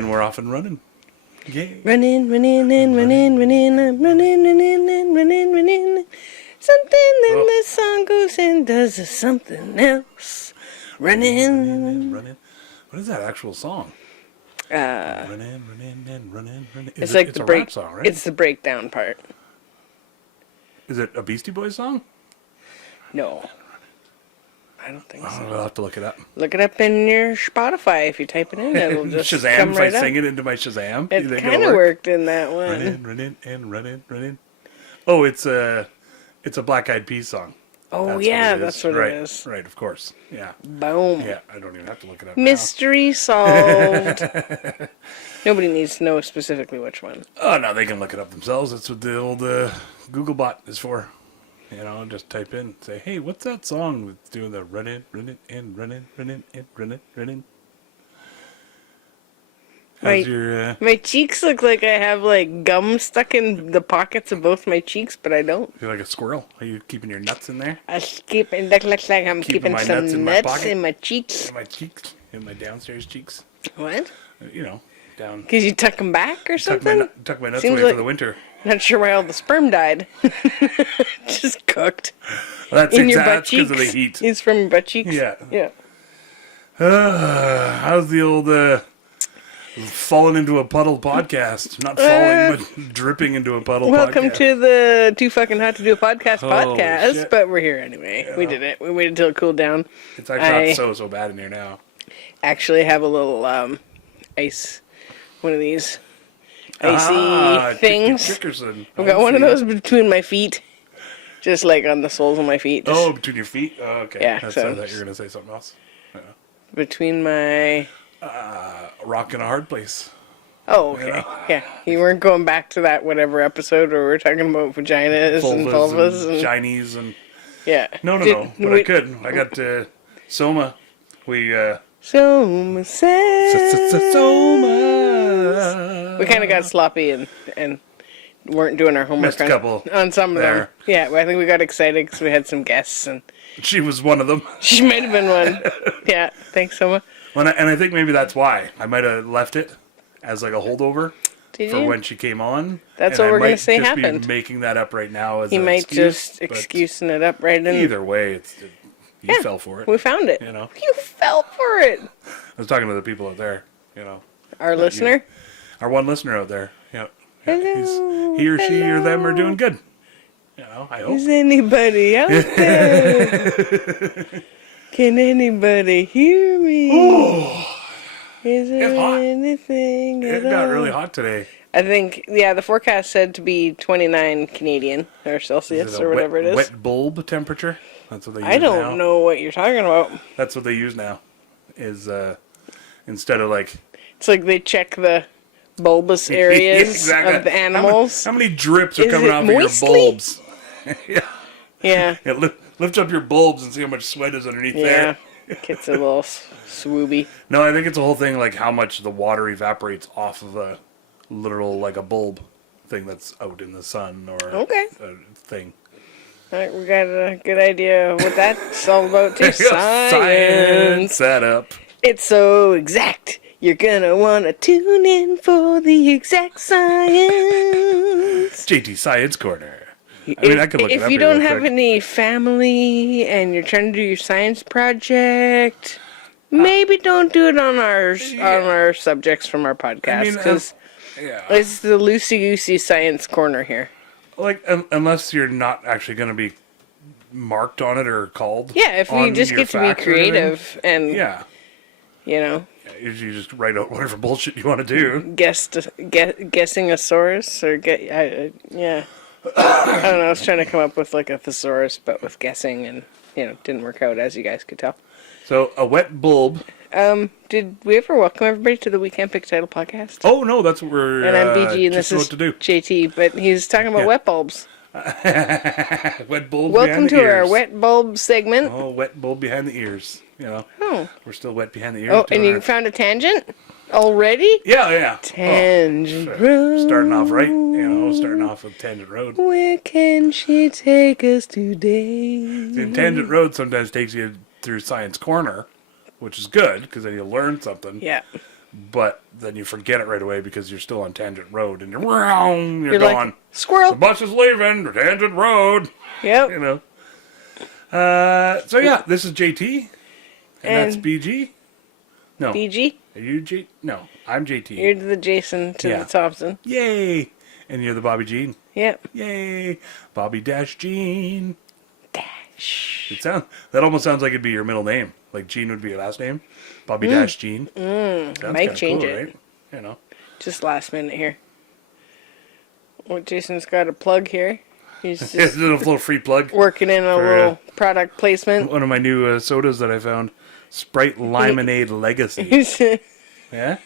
And we're off and running. Yay. Running. Something then the song goes and does something else. Running. What is that actual song? Running. It's like the a break rap song, right? It's the breakdown part. Is it a Beastie Boys song? No. I don't think so. I'll have to look it up. Look it up in your Spotify. If you type it in, it'll just Shazam, come if right I up. sing it into my Shazam. It kind of worked in that one. Running. Oh, it's a Black Eyed Peas song. Oh, that's what it is. Right, of course. Yeah. Boom. Yeah, I don't even have to look it up Mystery solved. Nobody needs to know specifically which one. Oh, no, they can look it up themselves. That's what the old Google bot is for. You know, just type in, say, hey, what's that song that's doing the running. How's your... My cheeks look like I have, like, gum stuck in the pockets of both my cheeks, but I don't. You're like a squirrel. Are you keeping your nuts in there? That looks like I'm keeping my some nuts in my nuts pocket? in my cheeks. In my cheeks. In my downstairs cheeks. What? You know, down... Because you tuck them back or something? Tuck my nuts Seems away like- for the winter. Not sure why all the sperm died. Just cooked. Well, that's in your butt exactly because of the cheeks. heat. It's from your butt cheeks? Yeah. Yeah. How's the old falling into a puddle podcast? Not falling, but dripping into a puddle Welcome podcast. to the Too Fucking Hot to Do a Podcast Holy podcast, shit. but we're here anyway. Yeah. We did it. We waited till it cooled down. It's actually not so bad in here now. Actually have a little ice, one of these icy things. Chickerson. I've got one of those between my feet, just like on the soles of my feet. Oh, between your feet? Oh, okay. Yeah, I so- thought you were going to say something else. Between my... A rock in a hard place. Oh, okay. You know? Yeah, you weren't going back to that whatever episode where we were talking about vaginas and vulvas and... shinies and... Yeah. No, but I could. I got Soma. Soma Says. Soma. We kind of got sloppy and weren't doing our homework Missed a couple on some of them. there. Yeah, well, I think we got excited because we had some guests and She was one of them. she might have been one. Yeah, thanks, Soma. And I think maybe that's why. I might have left it as like a holdover Did for you? when she came on. That's and what we're going gonna to say just happened. Be making that up right now as He an might excuse, just but excusing it up right in. Either way, you fell for it. We found it. You know. You fell for it. I was talking to the people out there. You know. Our listener. Our one listener out there. Yeah. Hello, He or she or them are hello. doing good. You know, I hope. Is anybody out there? Can anybody hear me? Ooh, Is there it's hot. anything it at got all? really hot today. I think, the forecast said to be 29 Canadian or Celsius Is it a or whatever it is. Wet bulb temperature. That's what they use I don't now. know what you're talking about. That's what they use now. Is instead of like It's like they check the bulbous areas Exactly. of the animals. How many drips are Is coming it off moistly? of your bulbs? Yeah. Yeah. Lift up your bulbs and see how much sweat is underneath Yeah. there. Gets a little swooby. No, I think it's a whole thing like how much the water evaporates off of a literal like a bulb thing that's out in the sun or Okay. a thing. All right, we got a good idea what that's all about too. Science Science. setup. It's so exact. You're gonna wanna tune in for the exact science. JT Science Corner. I mean, I could look it If up you here don't real have quick. any family and you're trying to do your science project, maybe don't do it on our subjects from our podcast because Yeah. it's the loosey-goosey science corner here. Like, unless you're not actually going to be marked on it or called. Yeah, if you on just your get to be facts or anything. creative and Yeah. you know, You just write out whatever bullshit you want to do. guessing a source or yeah. I don't know. I was trying to come up with like a thesaurus, but with guessing, and it didn't work out, as you guys could tell. So, a wet bulb. Did we ever welcome everybody to the We Can't Pick Title podcast? Oh, no, that's what we're And I'm BG, and just this is about to do. JT, but he's talking about Yeah. wet bulbs. Wet bulb Welcome behind the to ears. our wet bulb segment. Oh, wet bulb behind the ears. Oh, We're still wet behind the ears. oh, and doing you our- found a tangent already? Yeah. Tangent Oh, Road. starting off right, starting off with Tangent Road. Where can she take us today? And Tangent Road sometimes takes you through Science Corner, which is good, because then you learn something. Yeah. but then you forget it right away because you're still on Tangent Road and you're Like, gone. squirrel. The bus is leaving to Tangent Road. Yep. You know. So yeah, this is JT, and that's BG. No, BG. Are you J? No, I'm JT. You're the Jason to Yeah. the Thompson. Yay! And you're the Bobby Jean. Yep. Yay! Bobby Dash Jean. Dash. That almost sounds like it'd be your middle name. Like Jean would be your last name. Bobby Dash Jean. Might change it. Right? You know. Just last minute here. Well, Jason's got a plug here. He's It's just a little free plug. working in a For, little product placement. One of my new sodas that I found. Sprite Lymonade Legacy. He's a Yeah?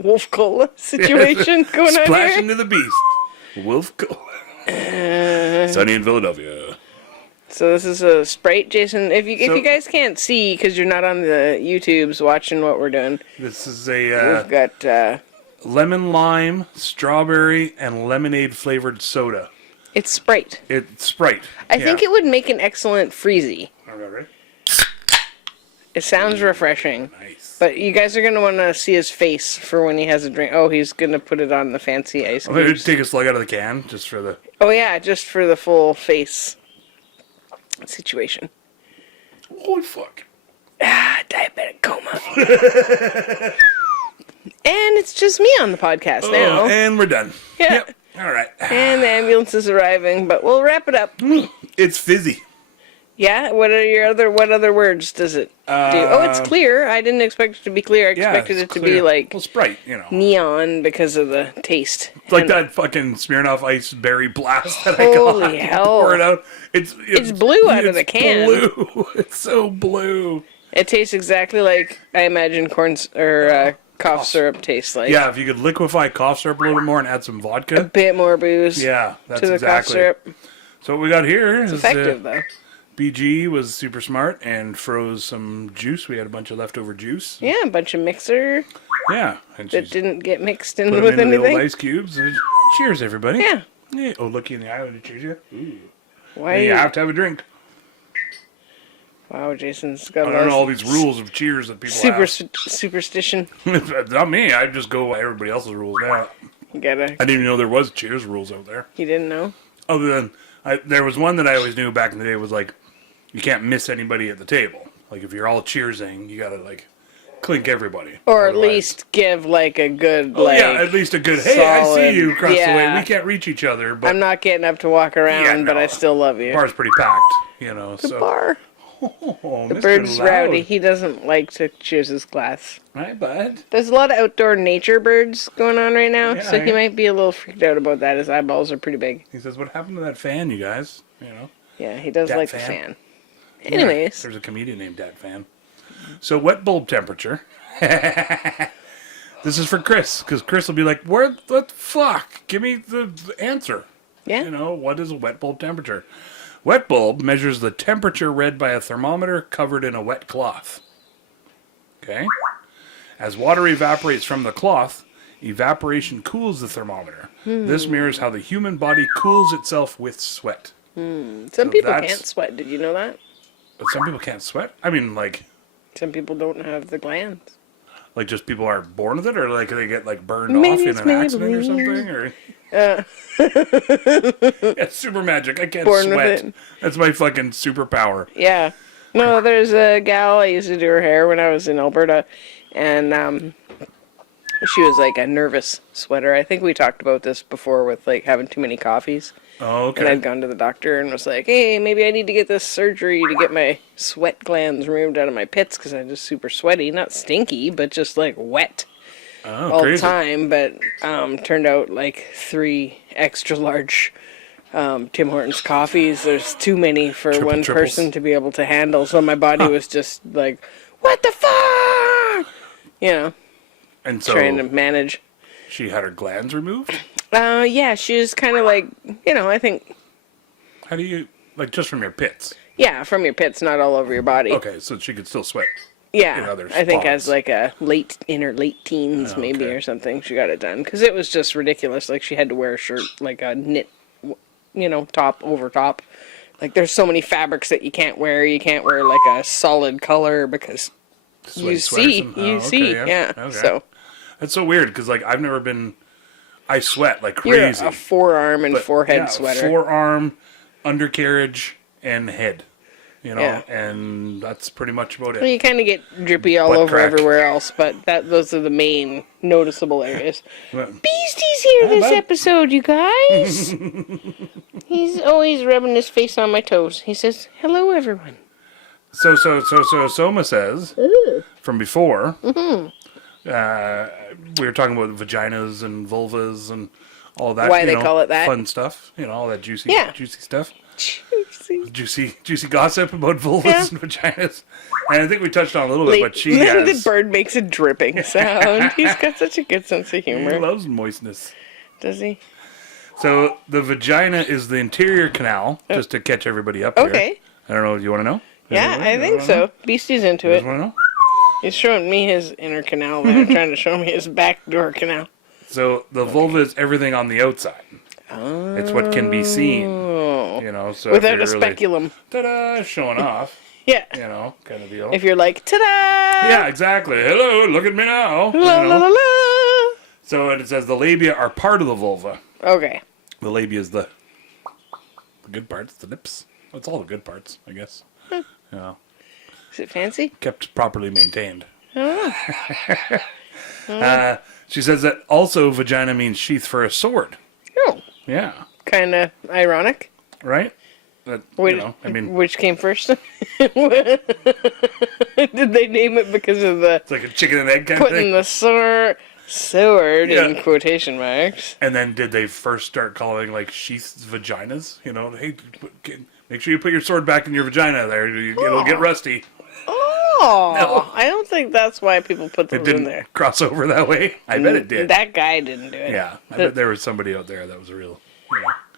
Wolf Cola situation going on Splash here. into the beast. Wolf Cola. Sunny in Philadelphia. So this is a Sprite, Jason. If you guys can't see because you're not on the YouTubes watching what we're doing, This is a we've got lemon lime, strawberry, and lemonade flavored soda. it's Sprite. It's Sprite. I think it would make an excellent freezy. All right. It sounds refreshing. Nice. But you guys are going to want to see his face for when he has a drink. Oh, he's going to put it on the fancy ice I'm going to cubes. take a slug out of the can just for the... Oh, yeah, just for the full face situation. Holy fuck. Diabetic coma. And it's just me on the podcast now. And we're done. Yeah. Yep. All right. And the ambulance is arriving, but we'll wrap it up. It's fizzy. Yeah? What other words does it do? Oh, it's clear. I didn't expect it to be clear. I expected it's it to clear. be like Well, Sprite, you know. neon because of the taste. It's like And that fucking Smirnoff Ice Berry Blast that I got. Holy You hell. Pour it out. It's blue out of the can. Blue. It's so blue. it tastes exactly like I imagine cough syrup tastes like. Yeah, if you could liquefy cough syrup a little bit more and add some vodka. Bit more booze Yeah, that's to the exactly. cough syrup. So what we got here is Effective, though. BG was super smart and froze some juice. We had a bunch of leftover juice. Yeah, a bunch of mixer Yeah, and that she's didn't get mixed in put 'em with into the old anything. ice cubes. Cheers, everybody. Yeah. Yeah. Oh, look you in the eye when you cheers you. Ooh. Why? And you have to have a drink. Wow, Jason's got I don't know all these rules of cheers that people have. superstition. It's not me. I just go by everybody else's rules now. You gotta. I didn't even know there was cheers rules out there. You didn't know? Other than there was one that I always knew back in the day was like you can't miss anybody at the table. Like if you're all cheersing, you gotta like clink everybody. Or at Otherwise- least give like a good Oh like. yeah, at least a good. Hey, I solid- see you across the way. yeah. We can't reach each other, but I'm not getting up to walk around, Yeah, but no. I still love you. the bar's pretty packed. You know, The so bar. Oh, The Mr. bird's Loud. rowdy. He doesn't like to cheers his glass. Hi, bud. There's a lot of outdoor nature birds going on right now, Yeah, so he I- might be a little freaked out about that. His eyeballs are pretty big. He says, "What happened to that fan, you guys?" You know. Yeah, he does Dat like the fan? fan. Anyways, There's a comedian named Dat Fan. So wet bulb temperature. This is for Chris, because Chris will be like, "Where the fuck? Give me the answer." yeah. You know, what is a wet bulb temperature? Wet bulb measures the temperature read by a thermometer covered in a wet cloth. Okay? As water evaporates from the cloth, evaporation cools the thermometer. This mirrors how the human body cools itself with sweat. Some So people that's- can't sweat. Did you know that? But some people can't sweat. I mean, like Some people don't have the glands. just people are born with it, or like they get like burned Maybe off in it's an accident or Maybelline. something, or it's super magic. I can't Born with sweat. it. That's my fucking superpower. Yeah. No, there's a gal I used to do her hair when I was in Alberta, and she was like a nervous sweater. I think we talked about this before with like having too many coffees. Oh, And I'd okay. gone to the doctor and was like, hey, maybe I need to get this surgery to get my sweat glands removed out of my pits because I'm just super sweaty. Not stinky, but just like wet Oh, all crazy. the time. But turned out like 3 extra large Tim Hortons coffees. There's too many for one Triples. person to be able to handle. So my body was just like, what the fuck? You know, And so trying to manage. she had her glands removed. Yeah, she was kind of like, I think, How do you like just from your pits? yeah, from your pits, not all over your body. Okay, so she could still sweat. Yeah, in other I think spots. as like a late teens Oh, maybe okay. or something, she got it done because it was just ridiculous. Like she had to wear a shirt, like a knit, top over top. Like there's so many fabrics that you can't wear. You can't wear like a solid color because Sweaty sweaters and- you see, yeah. Okay. So That's so weird because like I've never been. I sweat like you're crazy. a forearm and but, forehead yeah, sweater. Forearm, undercarriage, and head. Yeah. And that's pretty much about Well, it. you kind of get drippy all Butt over crack. everywhere else, but those are the main noticeable areas. Well, Beastie's here this bud. episode, you guys. He's always rubbing his face on my toes. He says, "Hello, everyone." So Soma says from before. Mm-hmm. We were talking about vaginas and vulvas and all that. Why they call it that. Fun stuff. All that juicy stuff. Juicy gossip about vulvas and vaginas. And I think we touched on a little bit, but she The has... bird makes a dripping sound. He's got such a good sense of He humor. loves moistness. Does he? So the vagina is the interior canal, just to catch everybody up here. Okay. I don't know. Do you want to know? Yeah, I think so. Beastie's into You it. guys want to know? He's showing me his inner canal there, trying to show me his backdoor canal. So the vulva is everything on the outside. It's what can be seen. Oh. So Without if a you're speculum. ta-da, showing off, Yeah. kind of deal. If you're like, ta-da! Yeah, exactly. Hello, look at me now. La la la la! So it says the labia are part of the vulva. Okay. The labia is the good parts, the lips. It's all the good parts, I guess. Is it fancy? Kept properly maintained. Oh. She says that also vagina means sheath for a sword. Oh. Yeah. Kind of ironic. Right? That, Which came first? Did they name it because of the it's like a chicken and egg kind of putting thing. the sword in Yeah. quotation marks? And then did they first start calling like sheaths vaginas? Hey, make sure you put your sword back in your vagina there. It'll get rusty. Oh, No. I don't think that's why people put It those in didn't there. cross over that way. I bet it did. That guy didn't do it. Yeah, I bet there was somebody out there that was a real.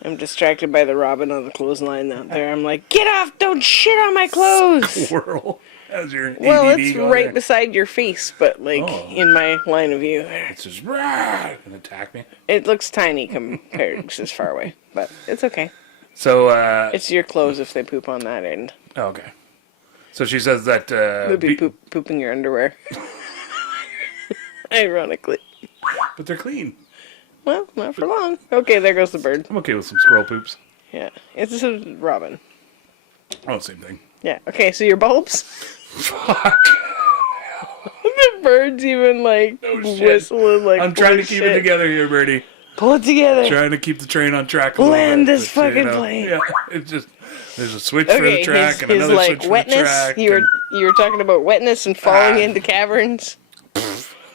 I'm distracted by the robin on the clothesline out there. I'm like, get off! Don't shit on my clothes! Squirrel. As your Well, ADD it's going right there. beside your face, but like Oh. in my line of view. It's just and attack me. It looks tiny compared because it's far away, but it's okay. So It's your clothes if they poop on that end. okay. So she says that They'll be pooping your underwear. Ironically. but they're clean. Well, not for long. Okay, there goes the bird. I'm okay with some squirrel poops. Yeah, it's a robin. Oh, same thing. Yeah. Okay, so your bulbs. Fuck. The bird's even like shit. whistling like. I'm trying to holy keep it shit. together here, Birdie. Pull it together. Trying to keep the train on track a little Land bit, this but, fucking plane. Yeah, it's just there's a switch for the Okay, track and his another like switch for wetness. the track. You were talking about wetness and falling into caverns.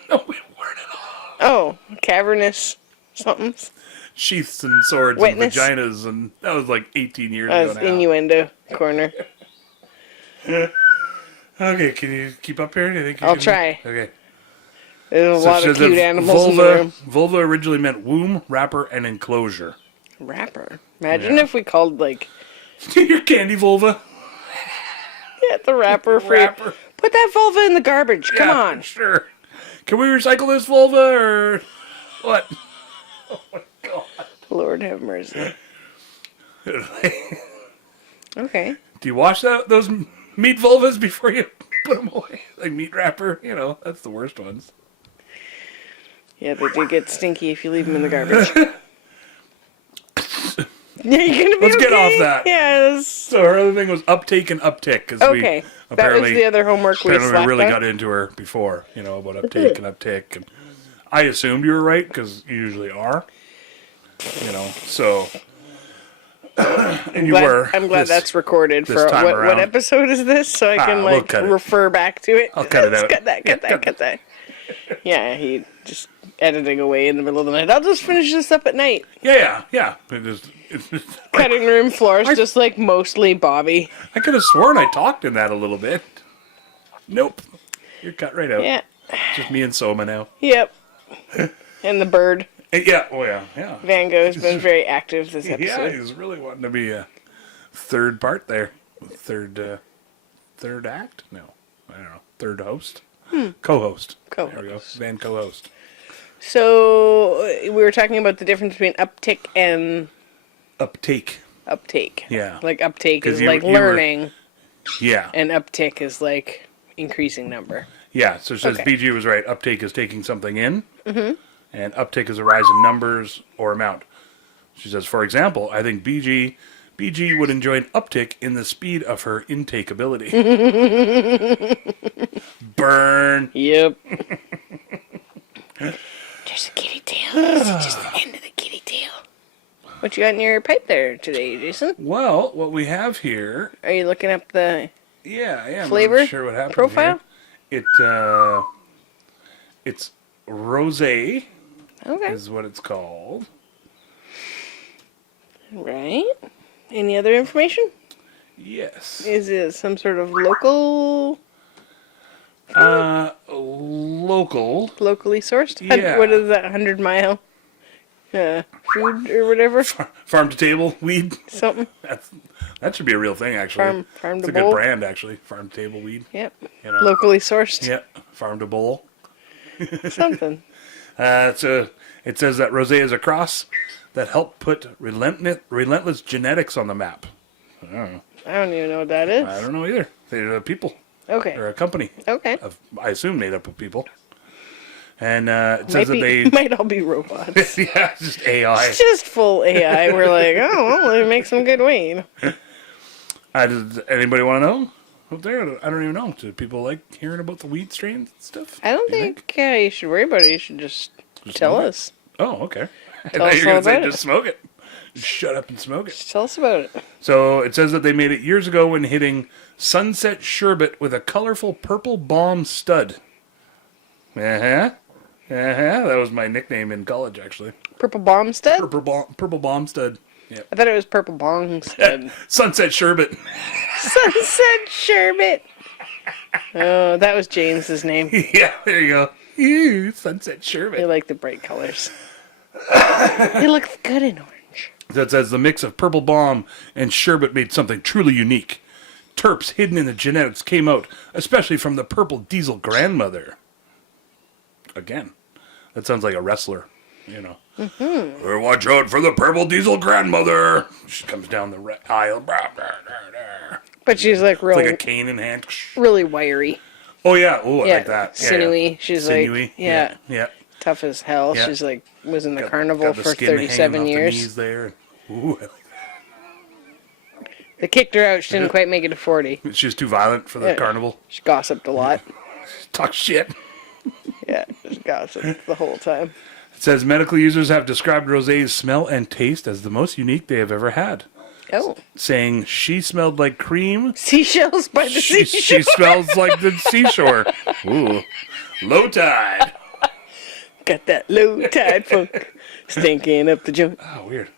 No, we weren't at all. Oh, cavernous somethings. Sheaths and swords Wetness. and vaginas, and that was like 18 years That ago was now. innuendo corner. Okay, can you keep up here? Do you think you I'll can- try. Okay. There's a So lot she of says cute that animals in the room. vulva originally meant womb, wrapper, and enclosure. Wrapper. Imagine Yeah. if we called like Your candy vulva. the wrapper for Wrapper. put that vulva in the garbage. Come Yeah, on. Sure. Can we recycle this vulva or what? Oh my god. Lord have mercy. Okay. Do you wash those meat vulvas before you put them away? Like meat wrapper, that's the worst ones. Yeah, they do get stinky if you leave them in the garbage. Yeah, you're gonna be Let's get okay. off that. Yes. So her other thing was uptake and uptick. Cause Okay. we That was apparently, the other homework we apparently we slapped really on. got into her before, about uptake and uptick. And I assumed you were right because you usually are. So. And you were. I'm glad that's recorded this for time what around. episode is this? So I can we'll cut it. refer back to it. I'll cut it Let's out. Cut that. Yeah, he just editing away in the middle of the night. I'll just finish this up at night. Yeah. It's just, Cutting room floors, just like mostly Bobby. I could have sworn I talked in that a little bit. Nope. You're cut right out. Yeah. Just me and Soma now. Yep. And the bird. Yeah. Oh, yeah. Van Gogh has been very active this Yeah, episode. he's really wanting to be a third part there. Third act? No. I don't know. Third host? Co-host. There we go. Van co-host. So we were talking about the difference between uptick and Uptake. uptake. Yeah. Like uptake 'Cause is you like were- learning, Yeah. and uptick is like increasing number. Yeah, so it says Okay. BG was right. Uptake is taking something in, and uptake is a rise in numbers or amount. She says, for example, I think BG would enjoy an uptick in the speed of her intake ability. Burn. Yep. There's a kitty tail. It's just the end of the kitty tail. What you got in your pipe there today, Jason? Well, what we have here, Are you looking up the yeah, I am. I'm flavor not sure what happened profile? here. It's rosé Okay. is what it's called. Right. Any other information? Yes. Is it some sort of locally Local. sourced? Yeah. What is that? 100-mile food or whatever? Farm to table weed. Something. That should be a real thing, actually. Farm It's to a good bowl. brand, actually. Farm to table weed. Yep. You know. Locally sourced. Yeah. Farm to bowl. Something. It says that rosé is a cross that helped put relentless genetics on the map. I don't know. I don't even know what that is. I don't know either. They're people. Okay. They're a company. Okay. I assume made up of people. And it says that they... might all be robots. yeah, it's just AI. It's just full AI. We're like, oh, well, it makes some good weed. Does anybody want to know? Up there, I don't even know. Do people like hearing about the weed strains and stuff? I don't Do you think you should worry about it. You should just tell smoke it? us. Oh, okay. I Tell thought us you were all going to say about just smoke it. Just shut up and smoke it. Just tell us about it. So it says that they made it years ago when hitting Sunset Sherbet with a colorful purple bomb stud. That was my nickname in college, actually. Purple bomb stud? Purple bomb stud. Yep. I thought it was purple bong stud. Sunset Sherbet. Sunset sherbet. Oh, that was James's name. Yeah, there you go. Ew, Sunset Sherbet. They like the bright colors. It looks good in orange. That says the mix of purple bomb and sherbet made something truly unique. Terps hidden in the genetics came out, especially from the purple diesel grandmother. Again, that sounds like a wrestler, you know. Mm-hmm. Watch out for the purple diesel grandmother. She comes down the aisle. But she's like It's like a real, cane in hand. really wiry. Oh yeah, oh I like that. Yeah, Sinewy. yeah. She's Sinewy. like, yeah, yeah. tough as hell. Yeah. She's like, was in the Got carnival the for skin hanging 37 off the years. knees there. Ooh, I like They kicked her out. She didn't quite make it to 40. that. She was too violent for the Yeah. carnival. She gossiped a lot. Talk shit. Yeah, just gossiped the whole time. It says medical users have described Rosé's smell and taste as the most unique they have ever had, Oh. saying she smelled like cream. Seashells by the She seashore. smells like the seashore. Ooh, low tide. Got that low tide funk stinking up the joint. Oh, weird.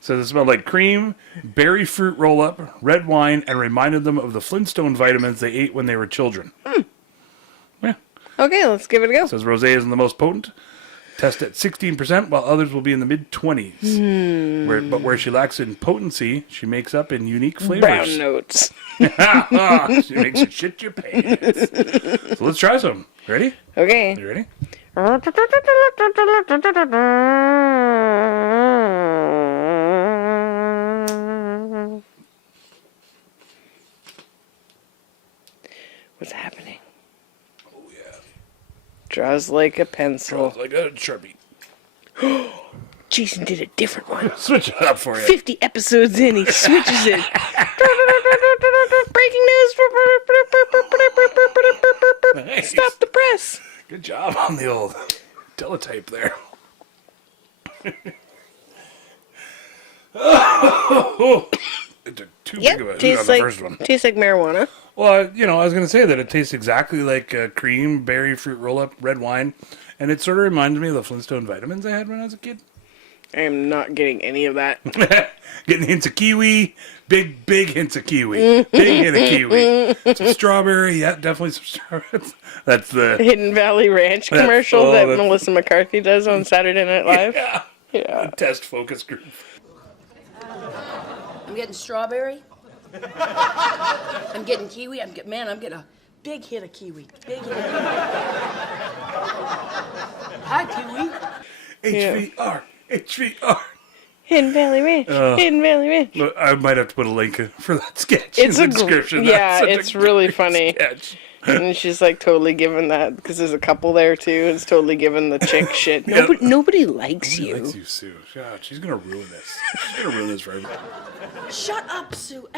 So it smelled like cream, berry fruit roll-up, red wine, and reminded them of the Flintstone vitamins they ate when they were children. Yeah. Okay, let's give it a go. Says rosé isn't the most potent. Test at 16%, while others will be in the mid-20s. But where she lacks in potency, she makes up in unique flavors. Brown notes. She makes you shit your pants. So let's try some. Ready? Okay. You ready? What's happening? Oh, yeah. Draws like a pencil. Smells like a Sharpie. Jason did a different one. Switch it up for you. 50 episodes in, he switches it. Breaking news. Nice. Stop the press. Good job on the old teletype there. It took too big of a hoot on the first one. tastes like marijuana. Well, you know, I was going to say that it tastes exactly like cream, berry, fruit roll-up, red wine, and it sort of reminds me of the Flintstone vitamins I had when I was a kid. I am not getting any of that. Getting hints of kiwi, big hints of kiwi, big hint of kiwi. Some strawberry, yeah, definitely some strawberries. That's the Hidden Valley Ranch commercial oh, that that's- Melissa McCarthy does on Saturday Night Live. yeah, test focus group. I'm getting strawberry. I'm getting kiwi. I'm getting a big hit of kiwi. Big hit of kiwi. Hi, kiwi. HVR, HVR. Hidden Valley Ranch. Hidden Valley Ranch. Look, I might have to put a link for that sketch It's in a the description. yeah, That's such it's a really great funny. sketch. And she's like totally giving that, because there's a couple there too, and it's totally giving the chick shit. Yeah. Nobody likes Nobody you. likes you, Sue. God, she's gonna ruin this. She's gonna ruin this for everybody. Shut up, Sue.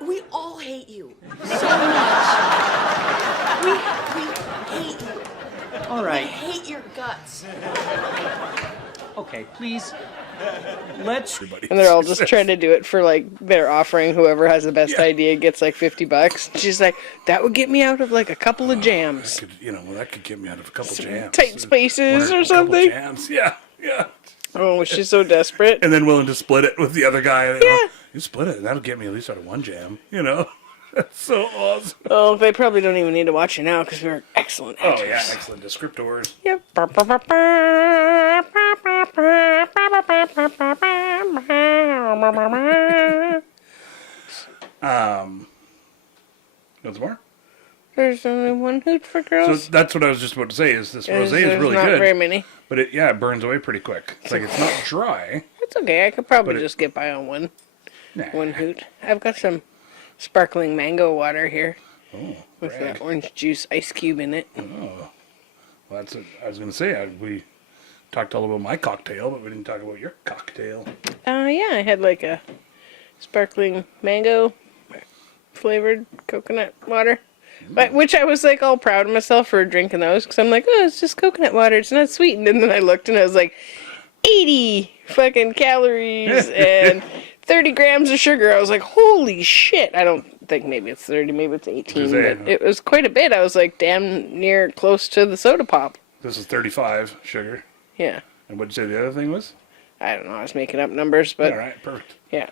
We all hate you so much. We hate you. All We right. hate your guts. Okay, please. Let's. Everybody. And they're all just trying to do it for like, they're offering whoever has the best Yeah. idea gets like $50. She's like, that would get me out of like a couple of jams. That could get me out of a couple jams. Tight spaces One or a couple something. Jams. Yeah. Oh, she's so desperate. And then willing to split it with the other guy. Yeah. You split it, and that'll get me at least out of one jam. That's so awesome. Oh, they probably don't even need to watch it now because we're excellent actors. Oh yeah, excellent descriptors. Yep. What's more? There's only one hoot for So girls. that's what I was just about to say. Is this rosé is There's really not good, very many. but it burns away pretty quick. It's like it's not dry. It's okay. I could probably But it- just get by on one Nah. hoot. I've got some sparkling mango water here Oh, with brag. the orange juice ice cube in it. Well, that's it. I was gonna say we talked all about my cocktail, but we didn't talk about your cocktail. Yeah, I had like a sparkling mango flavored coconut water. But, which I was like all proud of myself for drinking those, because I'm like, oh, it's just coconut water, it's not sweetened. And then I looked and I was like, 80 fucking calories and 30 grams of sugar. I was like, holy shit. I don't think maybe it's 30, maybe it's 18, but it was quite a bit. I was like damn near close to the soda pop. This is 35 sugar. Yeah. And what'd you say the other thing was? I don't know, I was making up numbers, but All right, perfect. yeah.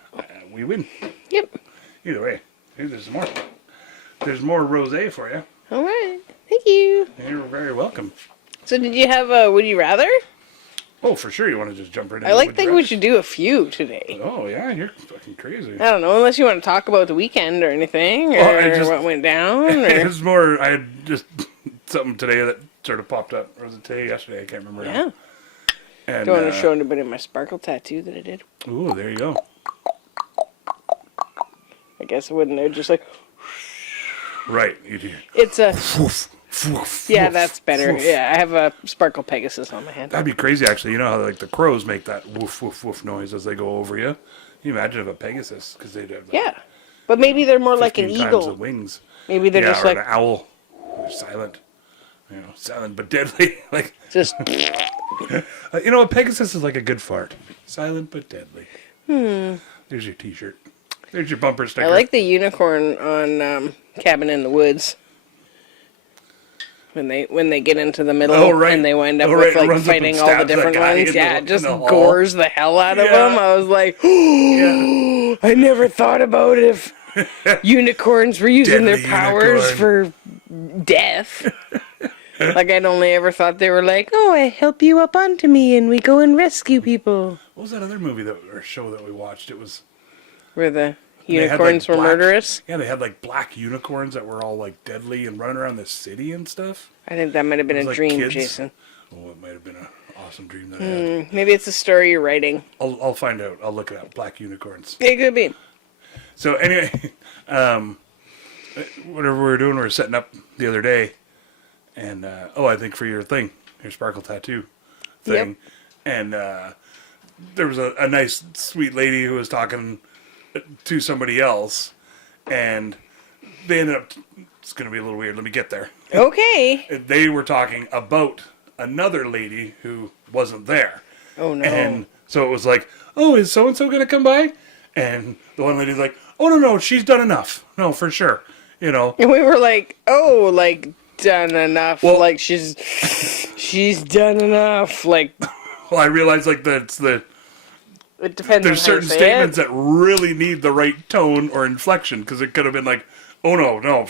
We win. Yep. Either way, here, there's more. There's more rosé for you. All right. Thank you. You're very welcome. So did you have a Would You Rather? Oh, for sure. You want to just jump right in? I think we should do a few today. Oh yeah, you're fucking crazy. I don't know, unless you want to talk about the weekend or anything, or what went down. Or... It's more. I had just something today that sort of popped up, or was it today? Yesterday? I can't remember. Yeah. And, Don't want to show anybody my sparkle tattoo that I did. Ooh, there you go. I guess I wouldn't. They're just like. Right. You do. It's a. Woof, woof, Yeah, woof, that's better. woof. Yeah, I have a sparkle Pegasus on my hand. That'd be crazy, actually. You know how like the crows make that woof woof woof noise as they go over you. Can you imagine if a Pegasus, because they'd have like Yeah, but maybe they're more like an 15 times the eagle. wings. Maybe they're just or like an owl. They're silent. Silent but deadly. Like just. a Pegasus is like a good fart. Silent but deadly. There's your T-shirt. There's your bumper sticker. I like the unicorn on Cabin in the Woods. When they get into the middle and they wind up with like runs up and fighting all the stabs that different guy ones. in Yeah, the- it just in the hall. gores the hell out of Yeah. them. I was like, Yeah. I never thought about if unicorns were using their Deadly powers unicorn. for death. Like I'd only ever thought they were like, oh, I help you up onto me and we go and rescue people. What was that other movie or show that we watched? It was Where the they had, unicorns like, were black- murderous. Yeah, they had like black unicorns that were all like deadly and running around the city and stuff. I think that might have been It a was like dream, kids. Jason. Oh, it might have been an awesome dream that I had. Maybe it's a story you're writing. I'll find out. I'll look it up. Black unicorns. It could be. So anyway, whatever we were doing, we were setting up the other day, and I think for your thing, your sparkle tattoo thing, and there was a nice sweet lady who was talking to somebody else, and they ended up. It's going to be a little weird. Let me get there. Okay. They were talking about another lady who wasn't there. Oh no. And so it was like, oh, is so-and-so going to come by? And the one lady's like, oh, no, she's done enough. No, for sure. And we were like, oh, like done enough. Well- like she's done enough. Like Well, I realized like that's it depends. there's on certain how you say statements it. that really need the right tone or inflection, because it could have been like, oh, no,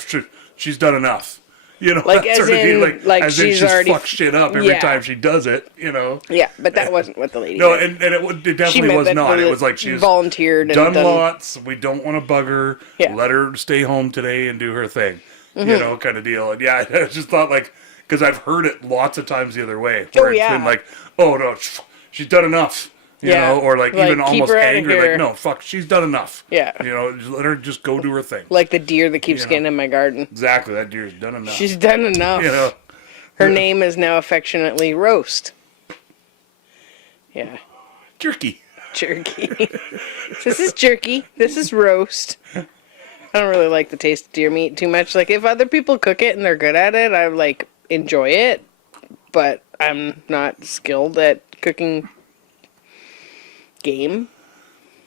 she's done enough. Like, that as sort of in, thing. like as in she's she's already- fucked shit up every Yeah. time she does it, Yeah, but that wasn't what the lady. No, did. and it She definitely meant was that not. the It was like she's volunteered and done done lots. We don't want to bug her. Yeah. Let her stay home today and do her thing. Mm-hmm. Kind of deal. And yeah, I just thought like, because I've heard it lots of times the other way. Where Oh, it's yeah. been like, oh no, she's done enough. You Yeah. know, or like Like, even keep almost her outta angry, here. like, no, fuck, she's done enough. Yeah. You know, just let her just go do her thing. Like the deer that keeps You know. getting in my garden. Exactly, that deer's done enough. She's done enough. you know, Her name is now affectionately Roast. Yeah. jerky. Jerky. This is jerky. This is roast. I don't really like the taste of deer meat too much. Like, if other people cook it and they're good at it, I, like, enjoy it. But I'm not skilled at cooking game.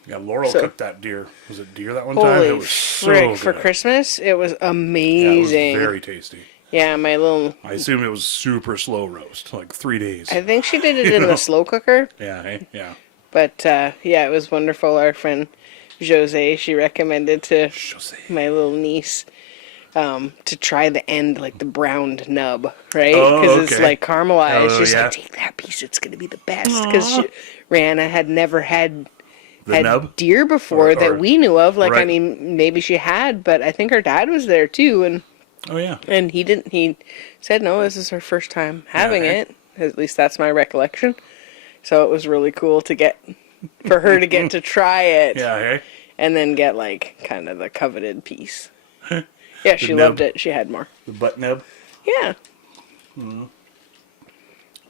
Yeah, Laurel So- cooked that deer. Was it deer that one time? Holy It was so frick. good. For Christmas, it was Yeah, it was amazing. very tasty. Yeah, my little... I assume it was super slow roast, like 3 days. I think she did it in the slow cooker. Yeah, hey? Yeah. But, yeah, it was wonderful. Our friend Jose, she recommended to Jose. my little niece to try the end, like the browned nub, right? Oh, Because it's okay. like caramelized. Oh, She's yeah. like, take that piece, it's going to be the best. Because Rihanna had never had The nub? deer before Or- that we knew of. Like, I right. mean, maybe she had, but I think her dad was there too, Oh, yeah. and he didn't. He said, no, this is her first time having Yeah. it. At least that's my recollection. So it was really cool for her to get to try it, Yeah, hey? and then get like kind of the coveted piece. Yeah, she nub. loved it. She had more. The butt nub? Yeah.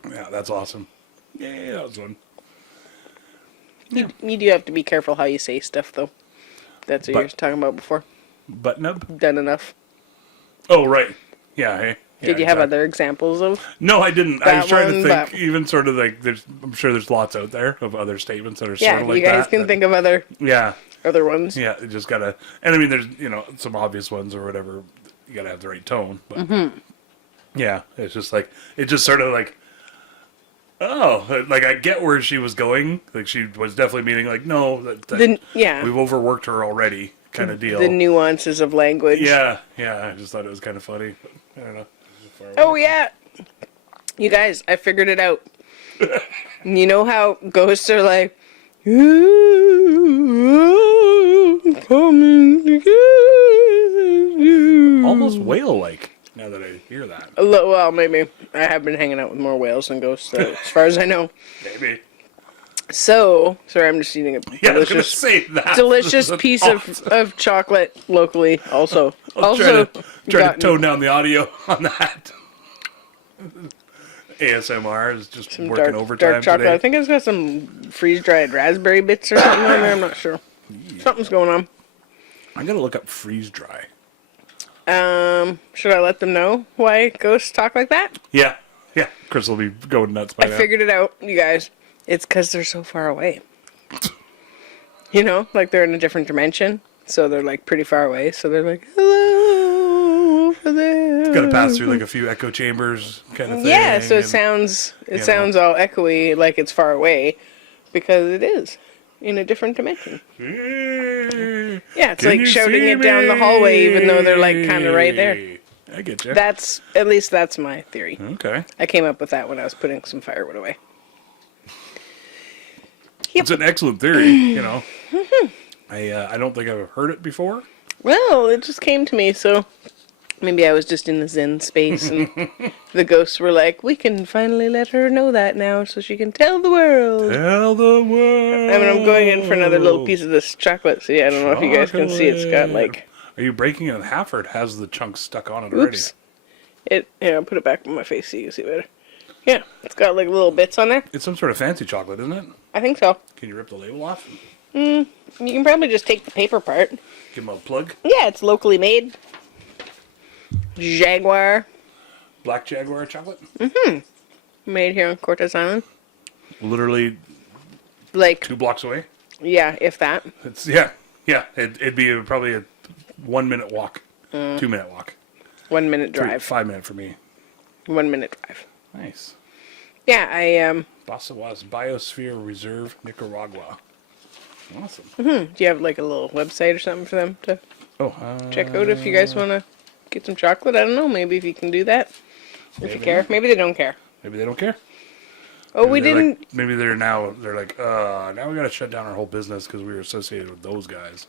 Yeah, that's awesome. Yeah, that was one. You do have to be careful how you say stuff, though. That's what you were talking about before. Butt nub? Done enough. Oh, right. Yeah, hey? Yeah, Did you have exactly. other examples of? No, I didn't. I that was trying to one, think, but- even sort of like, I'm sure there's lots out there of other statements that are Yeah, sort of like you guys that. can but- think of other Yeah, ones. yeah, you just gotta, and I mean, there's, you know, some obvious ones or whatever, you gotta have the right tone, but yeah, it's just like, it just sort of like, oh, like I get where she was going, like she was definitely meaning like, no, that Yeah, we've overworked her already kind of deal. the nuances of language. Yeah, I just thought it was kind of funny, but I don't know. Oh yeah, you guys, I figured it out. You know how ghosts are like, "Ooh, coming to get you." Almost whale-like, now that I hear that. Well, maybe I have been hanging out with more whales than ghosts, as far as I know. Maybe. So, sorry, I'm just eating a Yeah, I was gonna delicious, say that. delicious That's piece awesome. of chocolate locally. Also, I'll try to gotten tone down the audio on that. ASMR is just some working overtime dark chocolate. today. I think it's got some freeze dried raspberry bits or something on there. I'm not sure. Something's going on. I'm gonna look up freeze dry. Should I let them know why ghosts talk like that? Yeah. Chris will be going nuts by I now. figured it out, you guys. It's because they're so far away. You know, like they're in a different dimension, so they're like pretty far away. So they're like, hello over there. Got to pass through like a few echo chambers, kind of thing. Yeah, so it and- sounds know. sounds all echoey, like it's far away, because it is in a different dimension. Yeah, it's Can like you shouting see it down the hallway, even though they're like kind of right there. me? I get you. That's at least that's my theory. Okay. I came up with that when I was putting some firewood away. It's an excellent theory, you know. I don't think I've heard it before. Well, it just came to me, so maybe I was just in the Zen space, and the ghosts were like, "We can finally let her know that now, so she can tell the world." Tell the world. I mean, I'm going in for another little piece of this chocolate. See, I don't know if you guys can see. It's got like, Are you breaking it in half, or it has the chunks stuck on it already? oops. Here, I'll put it back on my face so you can see better. Yeah, it's got like little bits on there. It's some sort of fancy chocolate, isn't it? I think so. Can you rip the label off? You can probably just take the paper part. Give them a plug. Yeah, it's locally made. Jaguar, Black Jaguar chocolate. made here on Cortez Island. Literally Like, 2 blocks away. yeah, if that. It's yeah. It'd be probably a 1 minute walk, 2 minute walk, 1 minute drive. 5 minute for me. 1 minute drive. Nice. Yeah, I Basawas Biosphere Reserve, Nicaragua. Awesome. do you have like a little website or something for them to Oh, check out if you guys want to get some chocolate? I don't know. Maybe if you can do that. If you care. Maybe they don't care. maybe they don't care. Oh, we Maybe they're didn't. like- maybe they're now like, now we got to shut down our whole business because we were associated with those guys.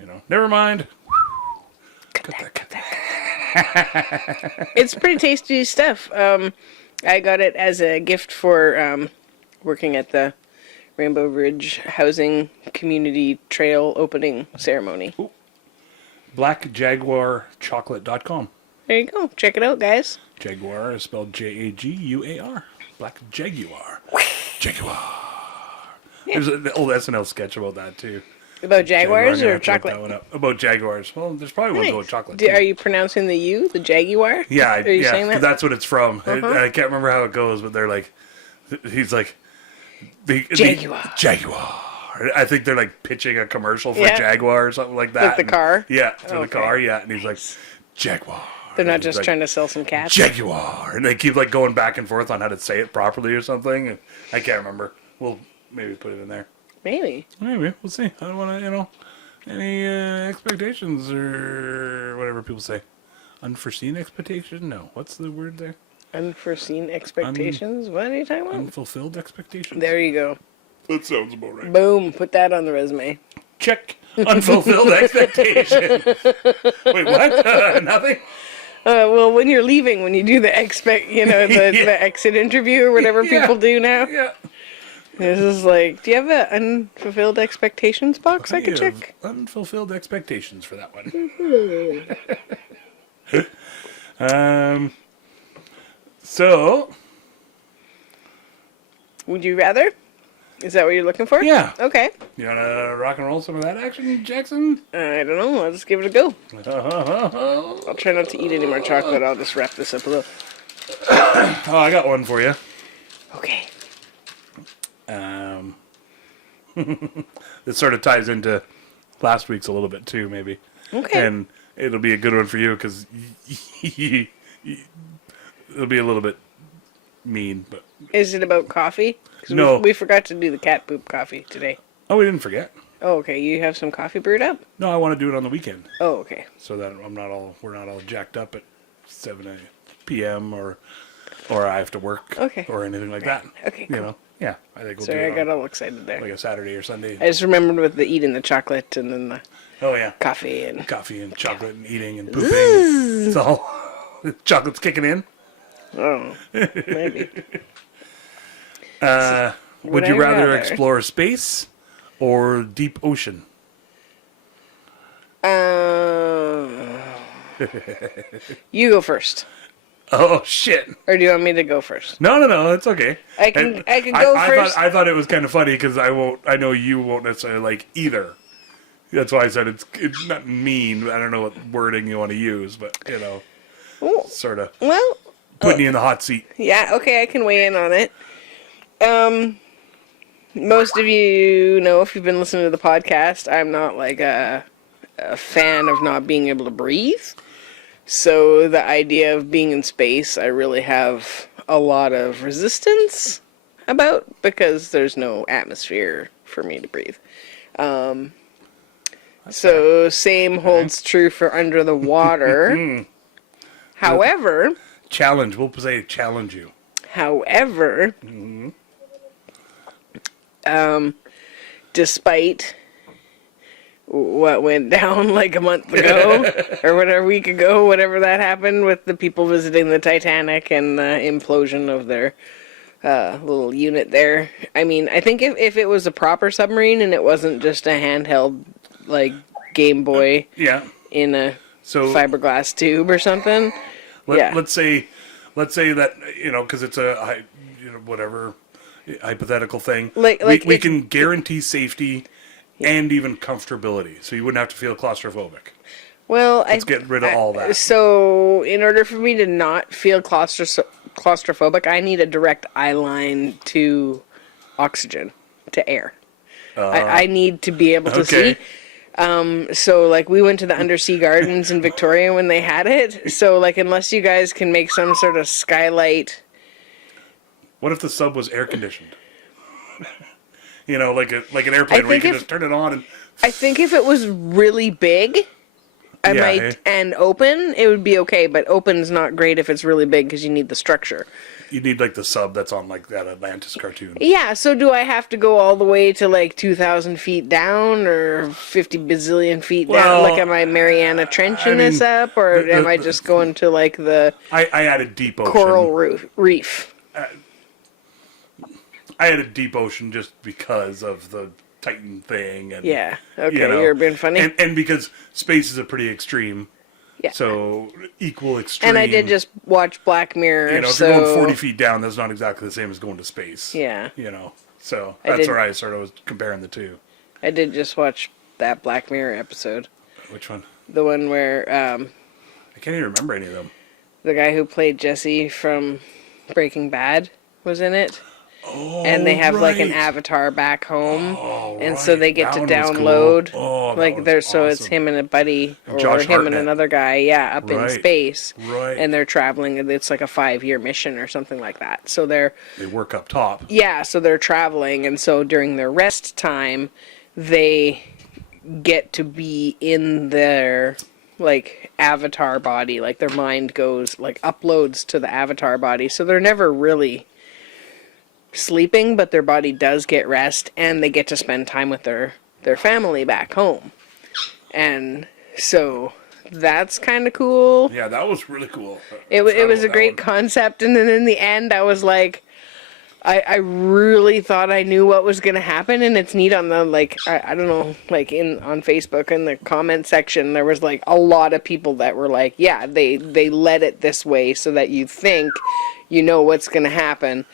You know, never mind. It's pretty tasty stuff. I got it as a gift for working at the Rainbow Ridge Housing Community Trail opening ceremony. BlackJaguarChocolate.com. There you go. Check it out, guys. Jaguar is spelled Jaguar. Black Jaguar. Jaguar. There's an old SNL sketch about that too. About jaguars Jaguar, or I'm gonna have to look chocolate? that one up. About jaguars. Well, there's probably one about chocolate. Are too. you pronouncing the U, the Jaguar? Yeah, Are you yeah. saying 'Cause that? that's what it's from. I can't remember how it goes, but they're like, he's like, Jaguar. Jaguar. I think they're like pitching a commercial for Yeah. Jaguar or something like that. the car? Yeah, for the Okay. car. Yeah, and he's like, Jaguar. They're not And he's just like, trying to sell some cats. Jaguar, and they keep like going back and forth on how to say it properly or something. I can't remember. We'll maybe put it in there. Maybe. Maybe we'll see. I don't want to, any expectations or whatever people say. Unforeseen expectation? No. What's the word there? Unforeseen expectations? What are you talking about? Unfulfilled expectations. There you go. That sounds about right. Boom. Put that on the resume. Check. Unfulfilled expectation. Wait, what? Nothing. Well, when you're leaving, when you do the the exit interview or whatever Yeah. people do now, Yeah. this is like, do you have an unfulfilled expectations box I could have check? unfulfilled expectations for that one. So Would you rather? Is that what you're looking for? Yeah. Okay. you wanna rock and roll some of that action, Jackson? I don't know. I'll just give it a go. I'll try not to eat any more chocolate. I'll just wrap this up a little. Oh, I got one for you. Okay. This sort of ties into last week's a little bit too, maybe. Okay. And it'll be a good one for you because it'll be a little bit mean, but Is it about coffee? 'Cause No. we forgot to do the cat poop coffee today. oh, we didn't forget. Oh, okay. You have some coffee brewed up? No, I want to do it on the weekend Oh, okay. so that we're not all jacked up at 7 p.m. or I have to work Okay. or anything like that. Okay, cool. You know, yeah, I think we'll Sorry, do I it got on all excited there. like a Saturday or Sunday. I just remembered with the eating the chocolate and then the Oh yeah, coffee and coffee and chocolate and eating and pooping. It's all chocolate's kicking in. oh, maybe. Would I you rather rather? explore space or deep ocean? You go first, Oh shit! or do you want me to go first? No, it's okay. I can go first. I thought it was kind of funny because I know you won't necessarily like either. That's why I said it's not mean. I don't know what wording you want to use, but Ooh, sort of well, putting you in the hot seat. yeah, okay, I can weigh in on it. Most of you know, if you've been listening to the podcast, I'm not like a fan of not being able to breathe. So the idea of being in space, I really have a lot of resistance about because there's no atmosphere for me to breathe. So same holds true for under the water. However, Challenge. We'll say challenge you. However, despite what went down like a month ago, or whatever, a week ago, whatever that happened with the people visiting the Titanic and the implosion of their little unit there. I mean, I think if it was a proper submarine and it wasn't just a handheld, like, Game Boy Yeah. in a So fiberglass tube or something, let's say that because it's a whatever hypothetical thing. Like we if- can guarantee safety and even comfortability, so you wouldn't have to feel claustrophobic. well, Let's get rid of all that. So, in order for me to not feel claustrophobic, I need a direct eye line to oxygen, to air. I need to be able to Okay. see. So, like, we went to the Undersea Gardens in Victoria when they had it. So, like, unless you guys can make some sort of skylight. What if the sub was air conditioned? Like an airplane where you think can if- just turn it on and I think if it was really big, I Yeah, might, eh? and open, it would be okay. But open's not great if it's really big because you need the structure. you need like the sub that's on like that Atlantis cartoon. Yeah, so do I have to go all the way to like 2,000 feet down or 50 bazillion feet down? Well, Like, am I Mariana Trenching this up, or am I just going to like the I added deep ocean. coral reef? I had a deep ocean just because of the Titan thing. And, Yeah. Okay, you know, you're being funny. And because space is a pretty extreme. Yeah. So, equal extreme. And I did just watch Black Mirror. You know, if so... you're going 40 feet down, that's not exactly the same as going to space. Yeah. You know, so I that's did- where I sort of was comparing the two. I did just watch that Black Mirror episode. Which one? The one where I can't even remember any of them. the guy who played Jesse from Breaking Bad was in it. Oh, And they have like an right. avatar back home, Oh, and so right. they get That to one was cool. download. Oh, that like was there's so it's awesome. him and a buddy, or Josh him and Hartnett. another guy, yeah, up in Right. space. Right. And they're traveling, and it's like a 5-year mission or something like that. So they're They work up top. so they're traveling, and so during their rest time, they get to be in their like avatar body, like their mind goes like uploads to the avatar body. So they're never really sleeping, but their body does get rest, and they get to spend time with their family back home. And so that's kind of cool. Yeah, that was really cool. It was a That great one. concept, and then in the end, I was like, I really thought I knew what was gonna happen, and it's neat on the like I don't know, like on Facebook in the comment section, there was like a lot of people that were like, yeah, they let it this way so that you think you know what's gonna happen,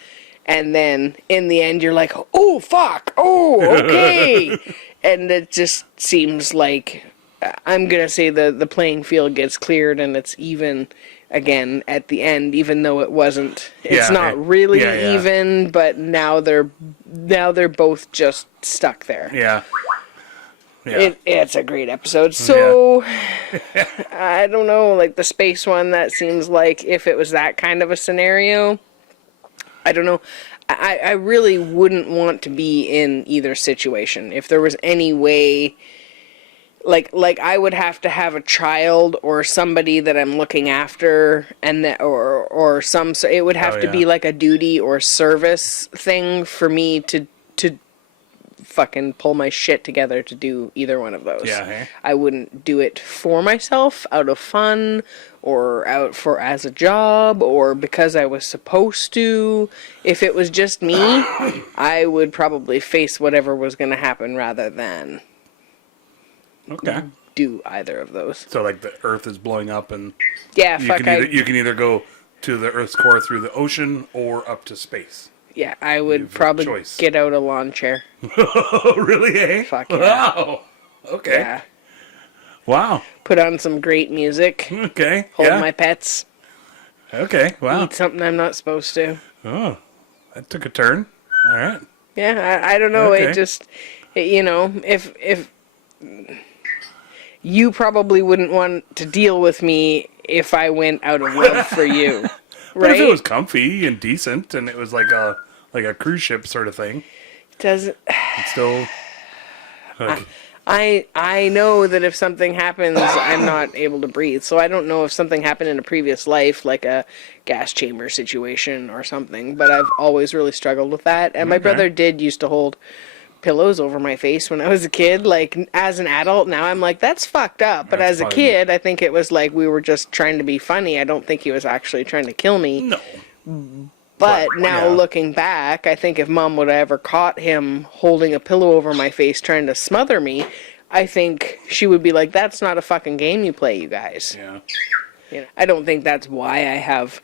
and then in the end you're like, oh fuck, oh okay, and it just seems like I'm gonna say the playing field gets cleared and it's even again at the end, even though it wasn't. It's not really even, but now they're both just stuck there. Yeah. Yeah. It's a great episode. So I don't know, like the space one, that seems like if it was that kind of a scenario, I don't know. I really wouldn't want to be in either situation. If there was any way, like I would have to have a child or somebody that I'm looking after, and that or some, so it would have to be like a duty or service thing for me to fucking pull my shit together to do either one of those. Yeah, hey? I wouldn't do it for myself out of fun or out for as a job or because I was supposed to. If it was just me, I would probably face whatever was going to happen rather than Okay. do either of those. So, like, the Earth is blowing up, and Yeah, you fuck, you can either go to the Earth's core through the ocean or up to space. yeah, I would have a probably choice. get out a lawn chair. Oh, really, eh? Fuck yeah. Wow. Okay. Yeah. Wow. Put on some great music. Okay. Hold yeah. my pets. Okay. Wow. Eat something I'm not supposed to. Oh, that took a turn. All right. Yeah, I don't know. Okay. It just, you know, if you probably wouldn't want to deal with me if I went out of love for you, right? But if it was comfy and decent, and it was like a cruise ship sort of thing, Doesn't it's still. Like, I know that if something happens, I'm not able to breathe. So I don't know if something happened in a previous life, like a gas chamber situation or something. But I've always really struggled with that. And my brother used to hold pillows over my face when I was a kid. Like, as an adult, now I'm like, that's fucked up. But That's as a probably- kid, I think it was like we were just trying to be funny. I don't think he was actually trying to kill me. no. But now yeah. looking back, I think if Mom would have ever caught him holding a pillow over my face trying to smother me, I think she would be like, that's not a fucking game you play, you guys. Yeah. You know, I don't think that's why I have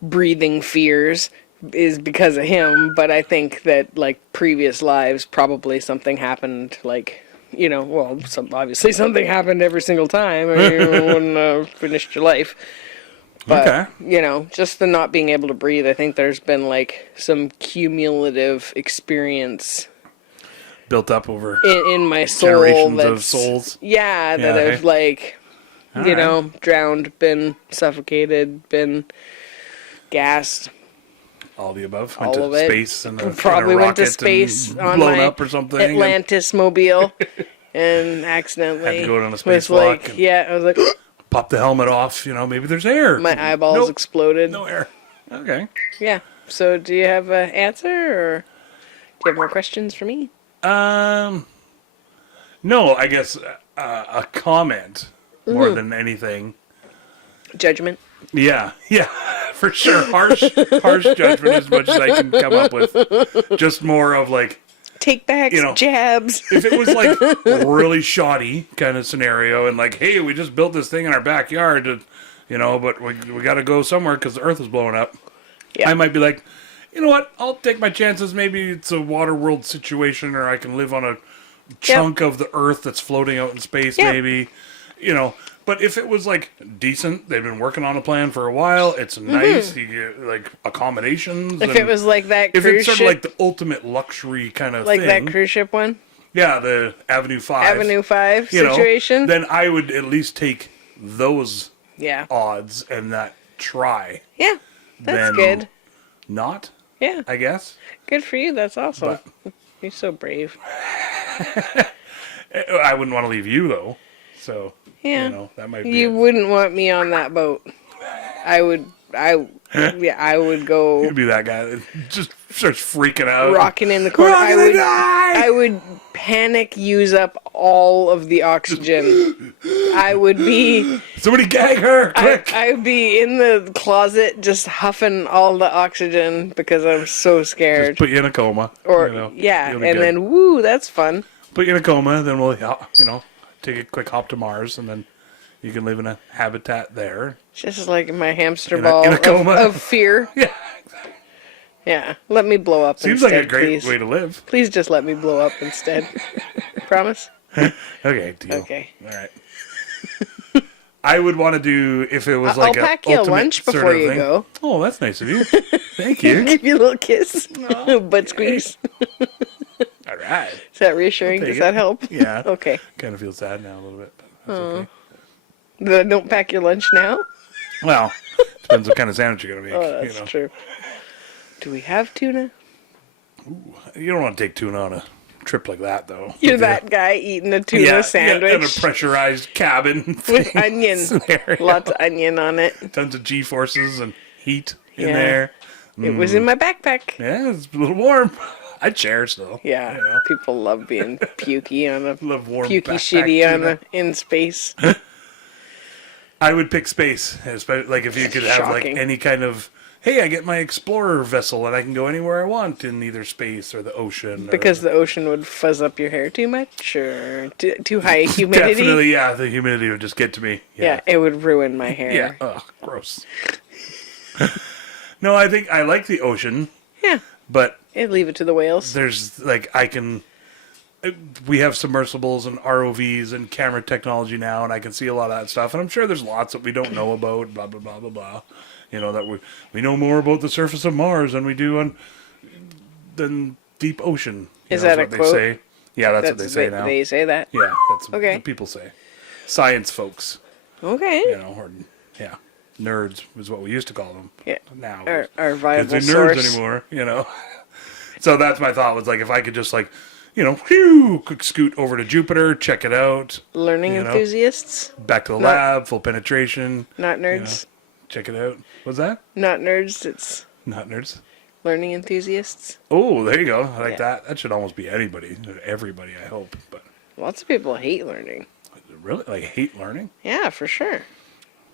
breathing fears, is because of him, but I think that, like, previous lives, probably something happened, like, you know, well, obviously something happened every single time, or you wouldn't have finished your life. But, Okay. you know, just the not being able to breathe, I think there's been, like, some cumulative experience Built up over in my soul. generations That's, of souls. Yeah, that Yeah, have, hey? like, All you right. know, drowned, been suffocated, been gassed. All the above. All Went to of it. space and Probably went to space on blown my up or something. and Atlantis mobile and accidentally Had to go on a was spacewalk like, and- yeah, I was like, pop the helmet off. You know, maybe there's air. my eyeballs Nope, exploded. no air. Okay. Yeah. So, do you have an answer, or do you have more questions for me? No, I guess a comment more than anything. Judgment. Yeah, for sure. Harsh judgment as much as I can come up with. Just more of like, Take backs, You know. jabs. if it was like really shoddy kind of scenario and like, hey, we just built this thing in our backyard, but we got to go somewhere because the earth is blowing up. Yeah. I might be like, you know what? I'll take my chances. Maybe it's a water world situation, or I can live on a chunk of the earth that's floating out in space. Yeah. Maybe, But if it was like decent, they've been working on a plan for a while. It's nice. You get like accommodations. If and it was like that if cruise it's sort ship, of like the ultimate luxury kind of like thing, that cruise ship one, yeah, the Avenue 5. Avenue 5 you know, situation. then I would at least take those Yeah. odds and that try. Yeah. That's Then good. Not, Yeah. I guess. Good for you. That's awesome. You're so brave. I wouldn't want to leave you though. So, Yeah. that might be You it. wouldn't want me on that boat. I would go You'd be that guy that just starts freaking out. rocking in the corner. We're all gonna die! I would panic, use up all of the oxygen. I would be Somebody gag her! Quick! I would be in the closet just huffing all the oxygen because I'm so scared. Put you in a coma. Or You'll be and good. then woo, that's fun. Put you in a coma, then we'll, take a quick hop to Mars, and then you can live in a habitat there. Just like my hamster In a- ball in a coma. of fear. Yeah. Yeah, let me blow up Seems instead, like a great please. way to live. Please just let me blow up instead. Promise? Okay, deal. Okay. All right. I would want to do if it was I'll like a pack you a ultimate lunch sort before of you thing. go. Oh, that's nice of you. Thank you. Give you a little kiss. Butt squeeze. All right. Is that reassuring? I'll take Does that it. help? Yeah. Okay. Kind of feel sad now a little bit, but that's okay. Don't pack your lunch now? Well, depends what kind of sandwich you're gonna make. Oh, that's true. Do we have tuna? You don't want to take tuna on a trip like that, though. You're With that guy eating a tuna yeah, sandwich Yeah, in a pressurized cabin with onion. scenario. Lots of onion on it. Tons of G-forces and heat in Yeah. there. It was in my backpack. Yeah, it's a little warm. I'd share still. Yeah, You know. people love being pukey on a Love warm pukey backpack shitty on tuna. in space. I would pick space, especially like if you could have Shocking. like any kind of, hey, I get my explorer vessel and I can go anywhere I want in either space or the ocean. Because the ocean would fuzz up your hair too much, or too high humidity. Definitely, yeah, the humidity would just get to me. Yeah, it would ruin my hair. Yeah. Ugh, gross. No, I think I like the ocean, Yeah, but leave it to the whales. there's like we have submersibles and ROVs and camera technology now, and I can see a lot of that stuff. And I'm sure there's lots that we don't know about. Blah blah blah blah blah. That we know more about the surface of Mars than we do than deep ocean. Is that a what quote? they say? Yeah, that's what they say now. They say that. Yeah, that's what Okay. the people say. Science folks, Okay. or yeah, nerds is what we used to call them. Yeah. Now Our viable kids are nerds source. anymore. So that's my thought was like if I could just whew, quick scoot over to Jupiter, check it out, Learning you know. enthusiasts, back to the Not- lab, full penetration, not nerds. check it out. What's that? Not nerds. It's Not nerds. learning enthusiasts. Oh, there you go. I like Yeah. that. That should almost be anybody, everybody. I hope, but Lots of people hate learning. really, like hate learning. Yeah, for sure.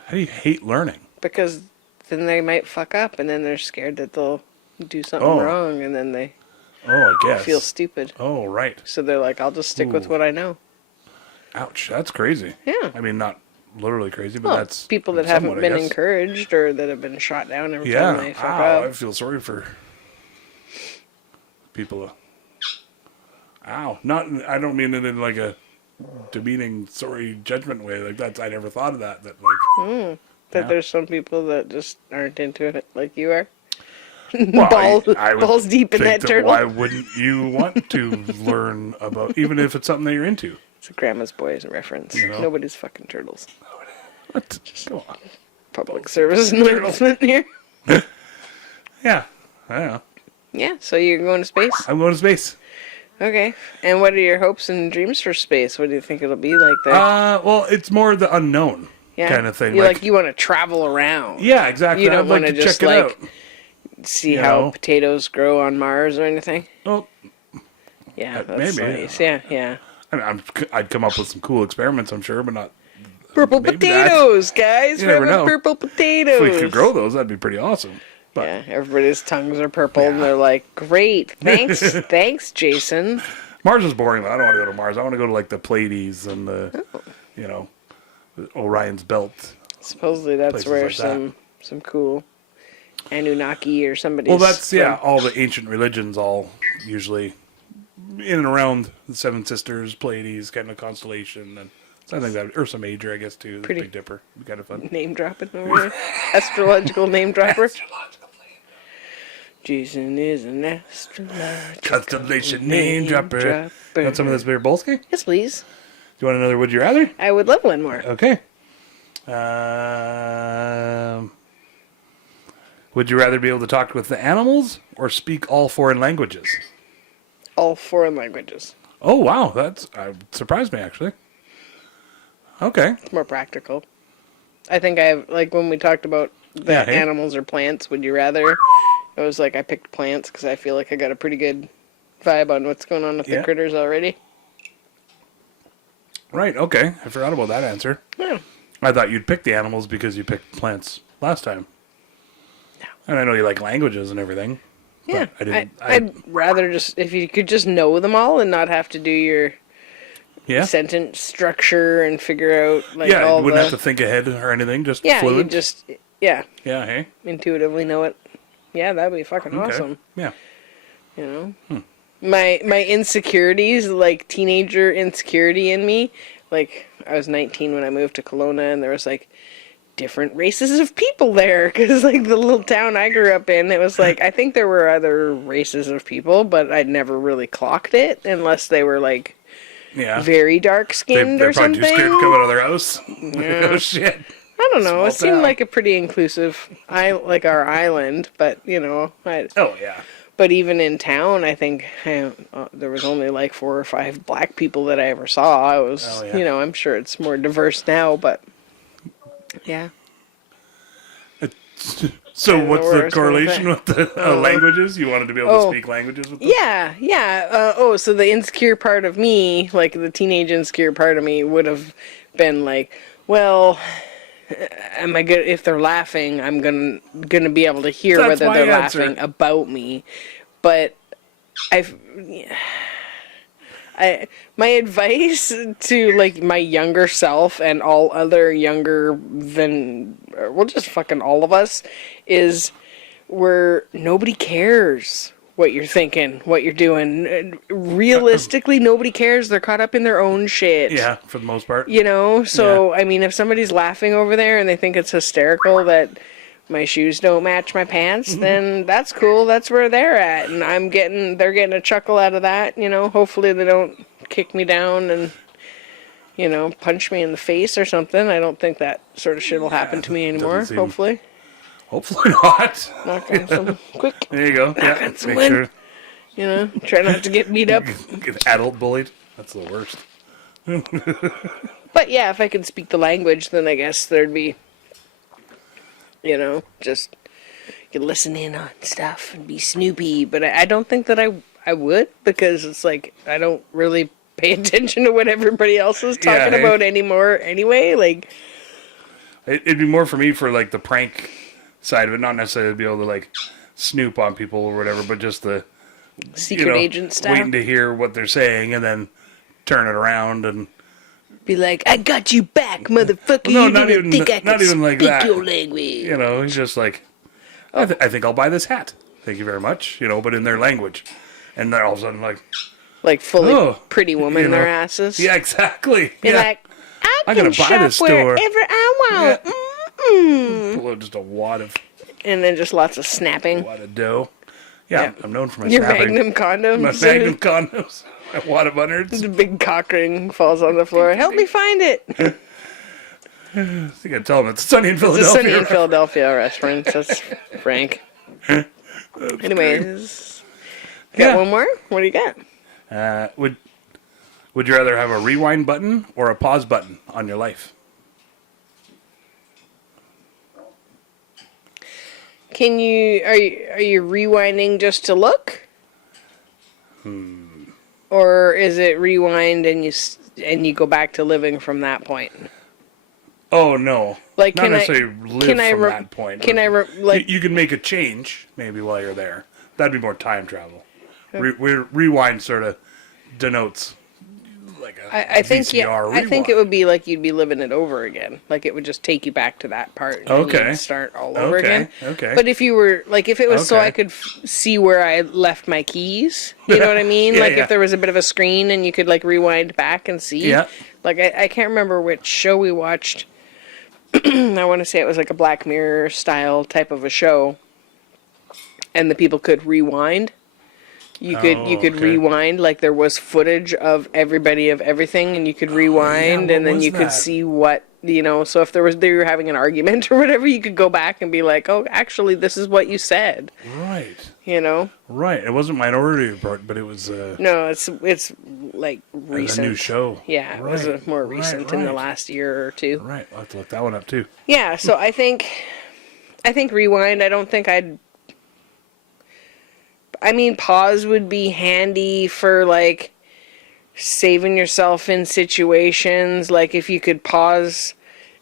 How do you hate learning? Because then they might fuck up, and then they're scared that they'll do something Oh. wrong, and then they Oh, I guess. feel stupid. Oh, right. So they're like, "I'll just stick with Ooh. what I know." Ouch. That's crazy. Yeah. I mean, not literally crazy, but Well, that's people that somewhat, haven't been I guess. encouraged or that have been shot down every Yeah. time they fuck Ow, I up. feel sorry for people. Ow. I don't mean it in like a demeaning, sorry judgment way. Like that's, I never thought of that. That like, That yeah. there's some people that just aren't into it like you are. well, I would balls deep in think that turtle. Why wouldn't you want to learn about, even if it's something that you're into? It's a Grandma's Boys reference. You know? Nobody's fucking turtles. What? Come on. Public service announcement here. Yeah. I don't know. Yeah, so you're going to space? I'm going to space. Okay. And what are your hopes and dreams for space? What do you think it'll be like there? Well, it's more the unknown kind of thing. You want to travel around. Yeah, exactly. You don't I'd like wanna to just, check it out. See You how know? potatoes grow on Mars or anything? Well, Yeah, that's maybe. nice. Yeah, yeah. I mean, I'd come up with some cool experiments, I'm sure, but not Purple Maybe that. potatoes, guys. You We're never having know. purple potatoes. If we could grow those, that'd be pretty awesome. But Yeah, everybody's tongues are purple, and Yeah. they're like, "Great, thanks, Jason." Mars is boring, though. I don't want to go to Mars. I want to go to, like, the Pleiades and the, you know, Orion's Belt. Supposedly that's Places where like that. some cool Anunnaki or somebody. Well, that's, all the ancient religions all usually in and around the Seven Sisters, Pleiades, kind of constellation, and so I think that Ursa Major, I guess, too, the Pretty- Big Dipper, be kind of fun. name dropping over here. Astrological name dropper. Jason is an astrological Constellation name dropper. Want some of this beer Bolski? Yes, please. Do you want another Would You Rather? I would love one more. Okay. Would you rather be able to talk with the animals or speak all foreign languages? All foreign languages. Oh, wow. That's surprised me, actually. Okay. It's more practical. I think like when we talked about the Yeah, hey. animals or plants, would you rather? It was like I picked plants because I feel like I got a pretty good vibe on what's going on with the Yeah. critters already. Right, okay. I forgot about that answer. Yeah. I thought you'd pick the animals because you picked plants last time. No. And I know you like languages and everything. Yeah, But I didn't. I'd rather just if you could just know them all and not have to do your yeah. sentence structure and figure out like Yeah, all you wouldn't the have to think ahead or anything, just yeah, you fluent. just Yeah, hey? intuitively know it. Yeah, that'd be fucking Okay. awesome. Yeah. You know, my insecurities, like teenager insecurity in me, like I was 19 when I moved to Kelowna, and there was like different races of people there because like the little town I grew up in, it was like I think there were other races of people, but I'd never really clocked it unless they were like Yeah. very dark skinned They're or probably something. too scared to come out of their house. Yeah. Oh, shit. I don't know. Small It seemed town. like a pretty inclusive, like our island, but you know, Oh, yeah. but even in town, I think there was only like 4 or 5 black people that I ever saw. I was, Oh, yeah. you know, I'm sure it's more diverse now, but yeah. So don't know what's where I the was going correlation with the languages? You wanted to be able to Oh. speak languages with them? Yeah. So the insecure part of me, like the teenage insecure part of me, would have been like, well, am I good if they're laughing? I'm gonna be able to hear That's whether my they're answer. laughing about me. But my advice to like my younger self and all other younger than, well, just fucking all of us, is where nobody cares what you're thinking, what you're doing. Realistically, nobody cares. They're caught up in their own shit. Yeah, for the most part. You know? So, I mean, if somebody's laughing over there and they think it's hysterical that my shoes don't match my pants, then that's cool. That's where they're at. And they're getting a chuckle out of that, you know? Hopefully they don't kick me down and, you know, punch me in the face or something. I don't think that sort of shit will happen to me anymore, doesn't seem- hopefully. Hopefully not. Knock on some quick, There you go. Yeah, That's make when- sure. you know, try not to get beat up. Get adult bullied. That's the worst. But yeah, if I could speak the language, then I guess there'd be, you know, just you listen in on stuff and be snoopy. But I don't think that I would, because it's like I don't really pay attention to what everybody else is Yeah, talking hey. about anymore anyway. Like, It'd be more for me for like the prank side of it, not necessarily to be able to like snoop on people or whatever, but just the secret agent style. waiting to hear what they're saying and then turn it around and Be like, I got you back, motherfucker. No, you not didn't even- think I not could even like speak that. your language. he's just like, I think I'll buy this hat. Thank you very much. But in their language, and they're all of a sudden like, Like fully Oh, pretty woman you know. their asses. yeah, exactly. Be Yeah, like, I'm can gonna buy shop this store. wherever I want. Yeah. Mm-mm. Pull out just a wad of And then just lots of snapping. dough. Yeah, Yeah. I'm known for my Your snapping. Magnum condoms. My Magnum condoms. A wad of hundreds. The big cock ring falls on the floor. Help me find it. I think I tell them it's sunny in The Philadelphia. Sunny in Philadelphia restaurant. That's Frank. Anyways, got Yeah. one more? What do you got? Would you rather have a rewind button or a pause button on your life? Can you are you rewinding just to look? Or is it rewind and you go back to living from that point? Oh no. Like, not can I- necessarily live can I from re- that point. can but I re- like- you can make a change maybe while you're there. That'd be more time travel. Rewind sort of denotes like a I think VCR I think it rewind. would be like you'd be living it over again. Like it would just take you back to that part and Okay. you'd start all over again. Okay. But if you were like if it was so Okay. I could see where I left my keys, you know what I mean? Yeah, like yeah. if there was a bit of a screen and you could like rewind back and see. Yeah. Like I can't remember which show we watched. I want to say it was like a Black Mirror style type of a show. And the people could rewind. You could okay. rewind, like there was footage of everybody of everything, and you could rewind, what and then was you could that? see what so if they were having an argument or whatever, you could go back and be like, oh, actually, this is what you said, Right. Right. It wasn't Minority Report, but it was No, it's like recent. a new show. Yeah, it was Right. more recent in the Right. last year or two. Right. I'll have to look that one up too. Yeah, so I think rewind. I don't think I mean, pause would be handy for, like, saving yourself in situations. Like, if you could pause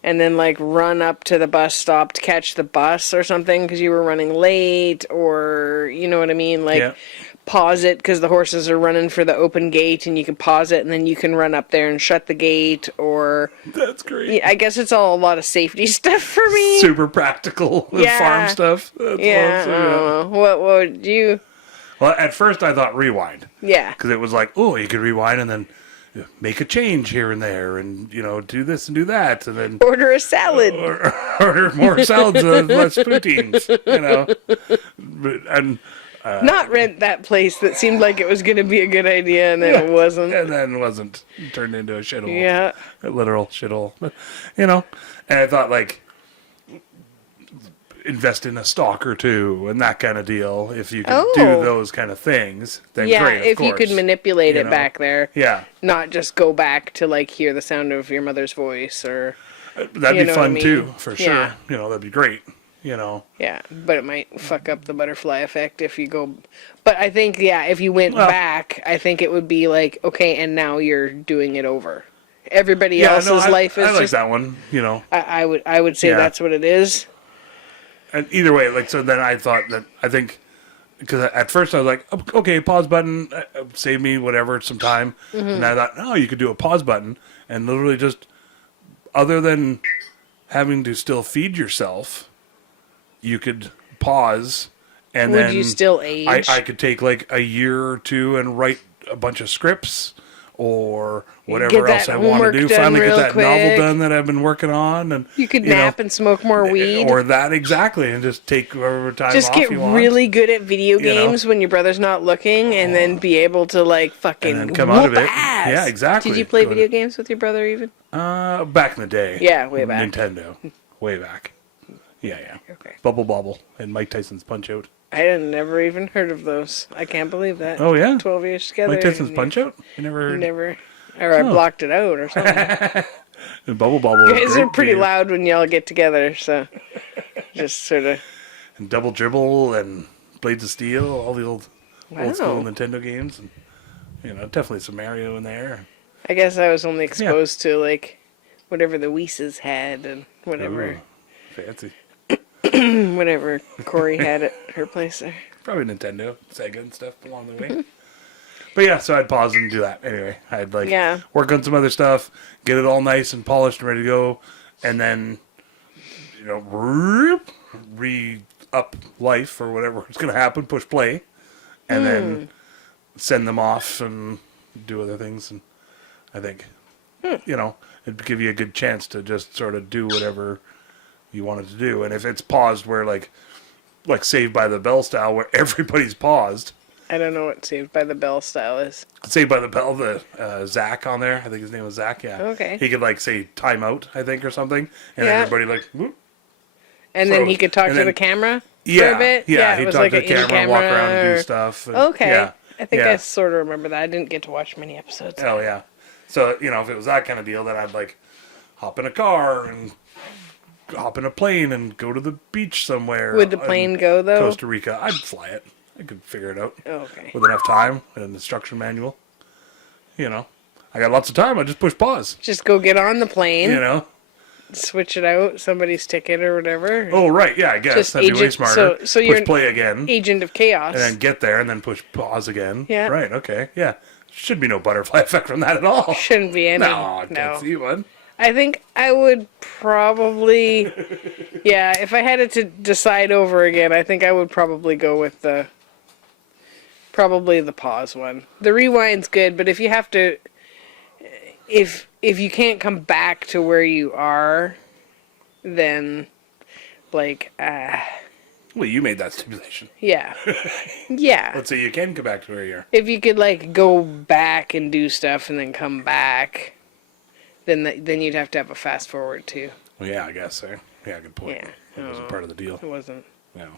and then, like, run up to the bus stop to catch the bus or something because you were running late, or, you know what I mean? Like, Yeah. pause it because the horses are running for the open gate, and you can pause it, and then you can run up there and shut the gate, or... That's great. Yeah, I guess it's all a lot of safety stuff for me. Super practical with Yeah. farm stuff. That's Yeah, awesome, I don't know. What would you... Well, at first I thought rewind. Yeah. Because it was like, oh, you could rewind and then make a change here and there and, do this and do that. And then Order a salad. order more salads and less poutines, And Not rent that place that seemed like it was going to be a good idea and then it wasn't. And then wasn't. Turned into a shithole. Yeah. A literal shithole. But, and I thought, like, invest in a stock or two and that kind of deal. If you could do Oh. those kind of things, then Yeah, great, of if you course. could manipulate You it know? back there. Yeah. Not just go back to, like, hear the sound of your mother's voice or... That'd You be know what fun I mean? too, for sure. Yeah. That'd be great. Yeah, but it might fuck up the butterfly effect if you go... But I think, if you went Well- back, I think it would be like, okay, and now you're doing it over. Everybody Yeah, else's no, life is I like just... that one. I would say Yeah. that's what it is. And either way, like, so then I thought that, I think, because at first I was like, okay, pause button, save me whatever, some time. Mm-hmm. And I thought, no, you could do a pause button and literally just, other than having to still feed yourself, you could pause and Would then you still age? I could take like a year or two and write a bunch of scripts or whatever Get else that I want to homework do. done Finally get real that novel quick. done that I've been working on, and You could nap and smoke more weed. or that exactly, and just take whatever time Just off get you want. really good at video You know? games when your brother's not looking, and then be able to like fucking And then come out of whoop it. ass. Yeah, exactly. Did you play Go video to- games with your brother even? Back in the day. Yeah, way back. Nintendo, way back. Yeah. Okay. Bubble Bobble and Mike Tyson's Punch Out. I had never even heard of those. I can't believe that. Oh yeah, 12 years together. Mike Tyson's and Punch Out. You never heard? Never. Or I blocked it out or something. And Bubble Bobble. You was a guys great are pretty game. loud when y'all get together, so just sort of. And Double Dribble and Blades of Steel, all the old school Wow. Nintendo games, and definitely some Mario in there. I guess I was only exposed to like whatever the Weeses had and whatever. Ooh, fancy. Whatever Corey had at her place there. Probably Nintendo, Sega, and stuff along the way. But yeah, so I'd pause and do that. Anyway, I'd work on some other stuff, get it all nice and polished and ready to go, and then re-up life or whatever is going to happen, push play, and then send them off and do other things. And I think, it'd give you a good chance to just sort of do whatever you wanted to do. And if it's paused where like Saved by the Bell style where everybody's paused. I don't know what Saved by the Bell style is. Saved by the Bell, the Zach on there. I think his name was Zach. Yeah. Okay. He could say time out, I think, or something, and Yeah. everybody whoop. And then he could talk and to then- the camera Yeah, for a bit? yeah. it He'd was talk like to the an camera, walk around and or- do stuff. And, Okay. Yeah. I think yeah. I sort of remember that. I didn't get to watch many episodes. Oh yeah. So if it was that kind of deal, then I'd hop in a car and hop in a plane and go to the beach somewhere. Would the in plane go, though? Costa Rica. I'd fly it. I could figure it out. Okay. With enough time and an instruction manual. I got lots of time. I just push pause. Just go get on the plane, switch it out, somebody's ticket or whatever. Oh, right. Yeah, I guess. Just That'd be way agent- smarter. so push you're play again. Agent of chaos. And then get there and then push pause again. Yeah. Right, okay. Yeah. Should be no butterfly effect from that at all. Shouldn't be any. No, I can't see one. I think I would probably, yeah, if I had it to decide over again, I think I would probably go with probably the pause one. The rewind's good, but if you have to, if you can't come back to where you are, then, like, Well, you made that stipulation. yeah. Yeah. Let's say you can go back to where you are. If you could, like, go back and do stuff and then come back, then you'd have to have a fast forward, too. Well, yeah, I guess so. Yeah, good point. Yeah. That wasn't part of the deal. It wasn't. No.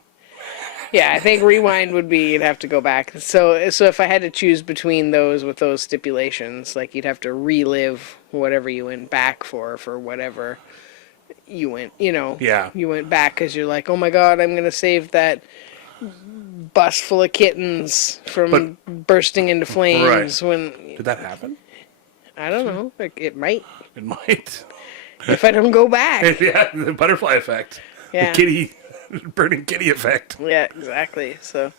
Yeah, I think rewind would be you'd have to go back. So if I had to choose between those with those stipulations, like you'd have to relive whatever you went back for whatever you went, Yeah. you went back because you're like, oh my god, I'm gonna save that bus full of kittens from bursting into flames. Right. When Did that happen? I don't know, like it might It might. if I don't go back. Yeah, the butterfly effect. Yeah. The kitty, burning kitty effect. Yeah, exactly. So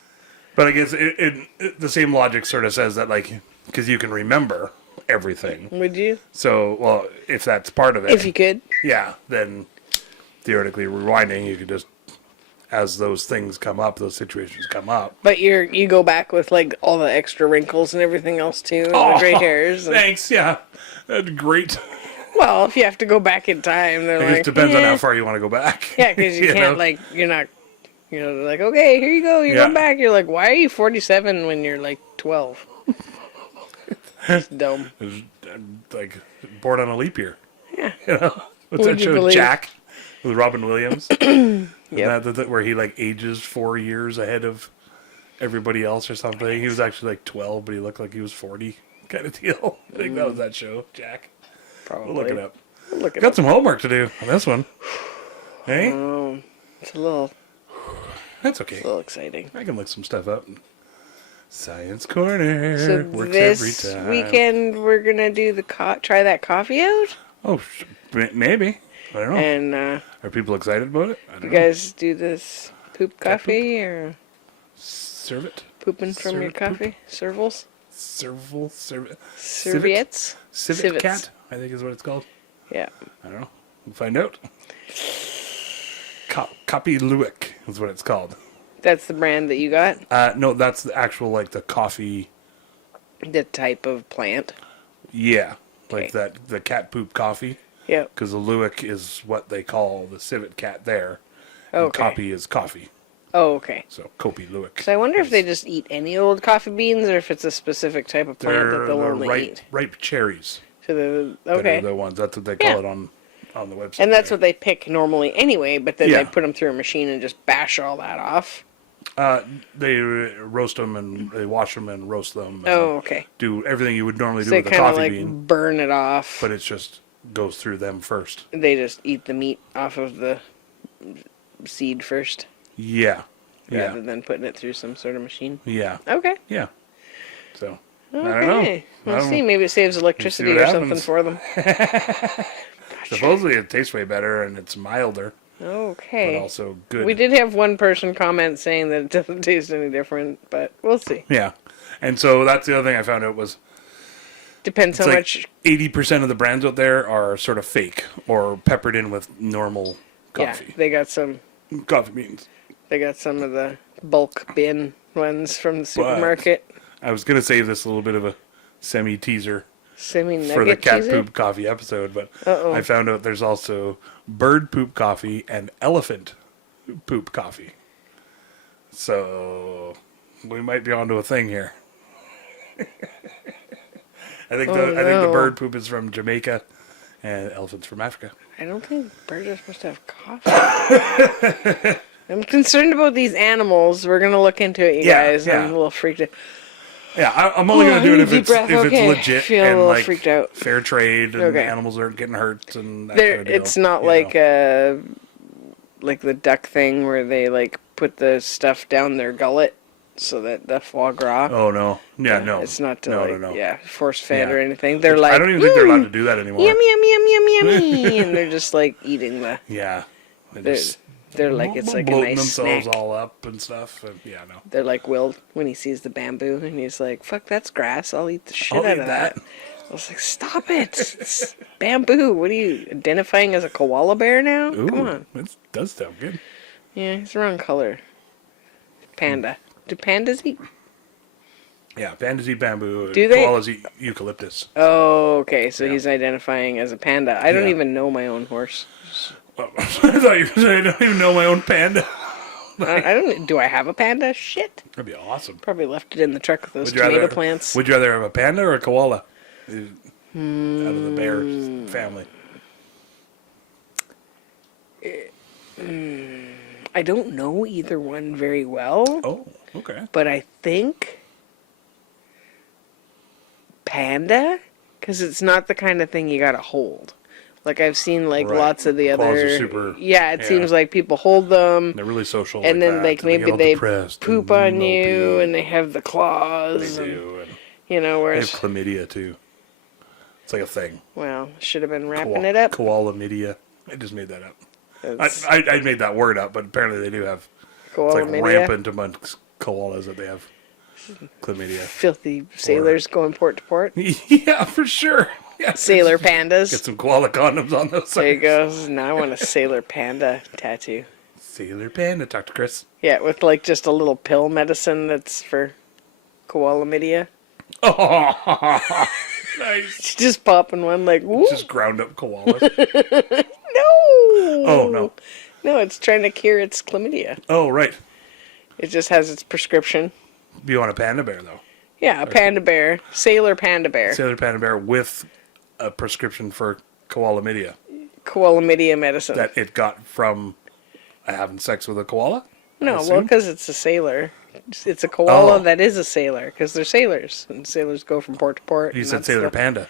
But I guess the same logic sort of says that, like, because you can remember everything. would you, So, well, if that's part of it, if you could? yeah, then theoretically rewinding, you could just, as those things come up, those situations come up. But you go back with like all the extra wrinkles and everything else too, and the gray hairs. And, Thanks, yeah. That's great. well, if you have to go back in time, they're It like, just depends on "Eh." how far you want to go back. Yeah, because you can't know? like you're not, they're like, okay, here you go, you're Yeah. going back. You're like, why are you 47 when you're like 12? It's dumb. Like, born on a leap year. Yeah. You know? What's Would that you show, believe- Jack? With Robin Williams? Yep. Where he, like, ages 4 years ahead of everybody else or something. He was actually, like, 12, but he looked like he was 40 kind of deal. I think that was that show, Jack. Probably. We'll look it up. Look it Got up. some homework to do on this one. Hey? It's a little That's okay. exciting. I can look some stuff up. Science Corner So works this every time. weekend we're gonna do try that coffee out, Oh, maybe. I don't know. and Are people excited about it? I don't you know. guys do this poop coffee or Serve it. pooping from your Serve poop? coffee? Servals? Serviette. Serviettes? Civet Civets. cat, I think is what it's called. Yeah. I don't know. We'll find out. Copy Lewick is what it's called. That's the brand that you got? No, that's the actual, like, the coffee. The type of plant? Yeah. Like Okay. the cat poop coffee. Yep. Because the Lewick is what they call the civet cat there. And Okay. copy is coffee. Oh, okay. So, Copy Lewick. So I wonder if they just eat any old coffee beans or if it's a specific type of plant that they'll only eat. ripe cherries. So the, That okay. are the ones. That's what they call Yeah. it on the website. And that's there. what they pick normally anyway, but then Yeah. they put them through a machine and just bash all that off. They roast them and they wash them and roast them. And Oh, okay. do everything you would normally So do they with a kind of coffee like bean, burn it off. but it just goes through them first. They just eat the meat off of the seed first Yeah. rather Yeah. than putting it through some sort of machine. Yeah. Okay. Yeah. So, I don't know. Okay. We'll I don't- see. Maybe it saves electricity what or something happens. for them. Supposedly it tastes way better and it's milder, Okay. but also good. We did have one person comment saying that it doesn't taste any different, but we'll see. Yeah. And so that's the other thing I found out was Depends how it's like much. 80% of the brands out there are sort of fake or peppered in with normal Yeah, coffee. they got some. Coffee beans. They got some of the bulk bin ones from the supermarket. I was going to save this a little bit of a semi-teaser Semi-nugget for the cat teaser? poop coffee episode, but Uh-oh. I found out there's also bird poop coffee and elephant poop coffee. So we might be onto a thing here. I think the no. bird poop is from Jamaica and elephants from Africa. I don't think birds are supposed to have coffee. I'm concerned about these animals. We're gonna look into it, you Yeah, guys. yeah. I'm a little freaked out. Yeah, I'm only going to do it if deep it's breath, okay. legit Feel a and little like freaked out. fair trade and Okay. animals aren't getting hurt and that There, kind of deal, it's not you like know. like the duck thing where they like put the stuff down their gullet so that the foie gras. Oh no. Yeah, no. It's not to no. yeah, force fed Yeah. or anything. They're like, I don't even think they're allowed to do that anymore. yum yum yum yum yummy, and they're just like eating the. Yeah. They're like it's like a bloating nice themselves snack. all up and stuff. And, yeah, no. They're like Will when he sees the bamboo and he's like, "Fuck, that's grass. I'll eat the shit I'll out eat of that." that. I was like, "Stop it! It's bamboo. What are you identifying as a koala bear now? Ooh, Come on." It does sound good. Yeah, he's the wrong color. Panda. Do pandas eat? Yeah, pandas eat bamboo. Do they? Koalas eat eucalyptus. Oh, okay. So Yeah. he's identifying as a panda. I don't Yeah. even know my own horse. Oh, I thought you were saying I don't even know my own panda. I don't. Do I have a panda? Shit. That'd be awesome. Probably left it in the truck with those Would you tomato rather- plants. Would you rather have a panda or a koala? Out of the bear family. I don't know either one very well, Oh, okay. but I think panda, because it's not the kind of thing you gotta hold. Like I've seen like Right. lots of the Koalas other. are super- yeah, it yeah. seems like people hold them. They're really social. And then, that, like, and they maybe get all they depressed poop and on you, mopey. and they have the claws. They and, do. And you know, they have whereas, chlamydia too. It's like a thing. well, should have been wrapping it up. Koala media. I just made that up. It's I made that word up, but apparently they do have. koala It's like media. rampant amongst koalas that they have chlamydia. Filthy sailors going port to port. Yeah, for sure. Yeah. Sailor Get pandas. some koala condoms on those. There you suckers. go. Now I want a sailor panda tattoo. Sailor panda. Talk to Chris. Yeah, with like just a little pill medicine that's for koala media. Oh, nice. Just popping one like, whoop. Just ground up koalas. No. Oh, no. No, it's trying to cure its chlamydia. Oh, right. It just has its prescription. You want a panda bear, though. Yeah, a panda bear. Sailor panda bear. Sailor panda bear with a prescription for koala media Koala media medicine. that it got from having sex with a koala? No, I well, assume? because it's a sailor. It's a koala Oh. that is a sailor, because they're sailors. And sailors go from port to port. You and said that's sailor the- panda.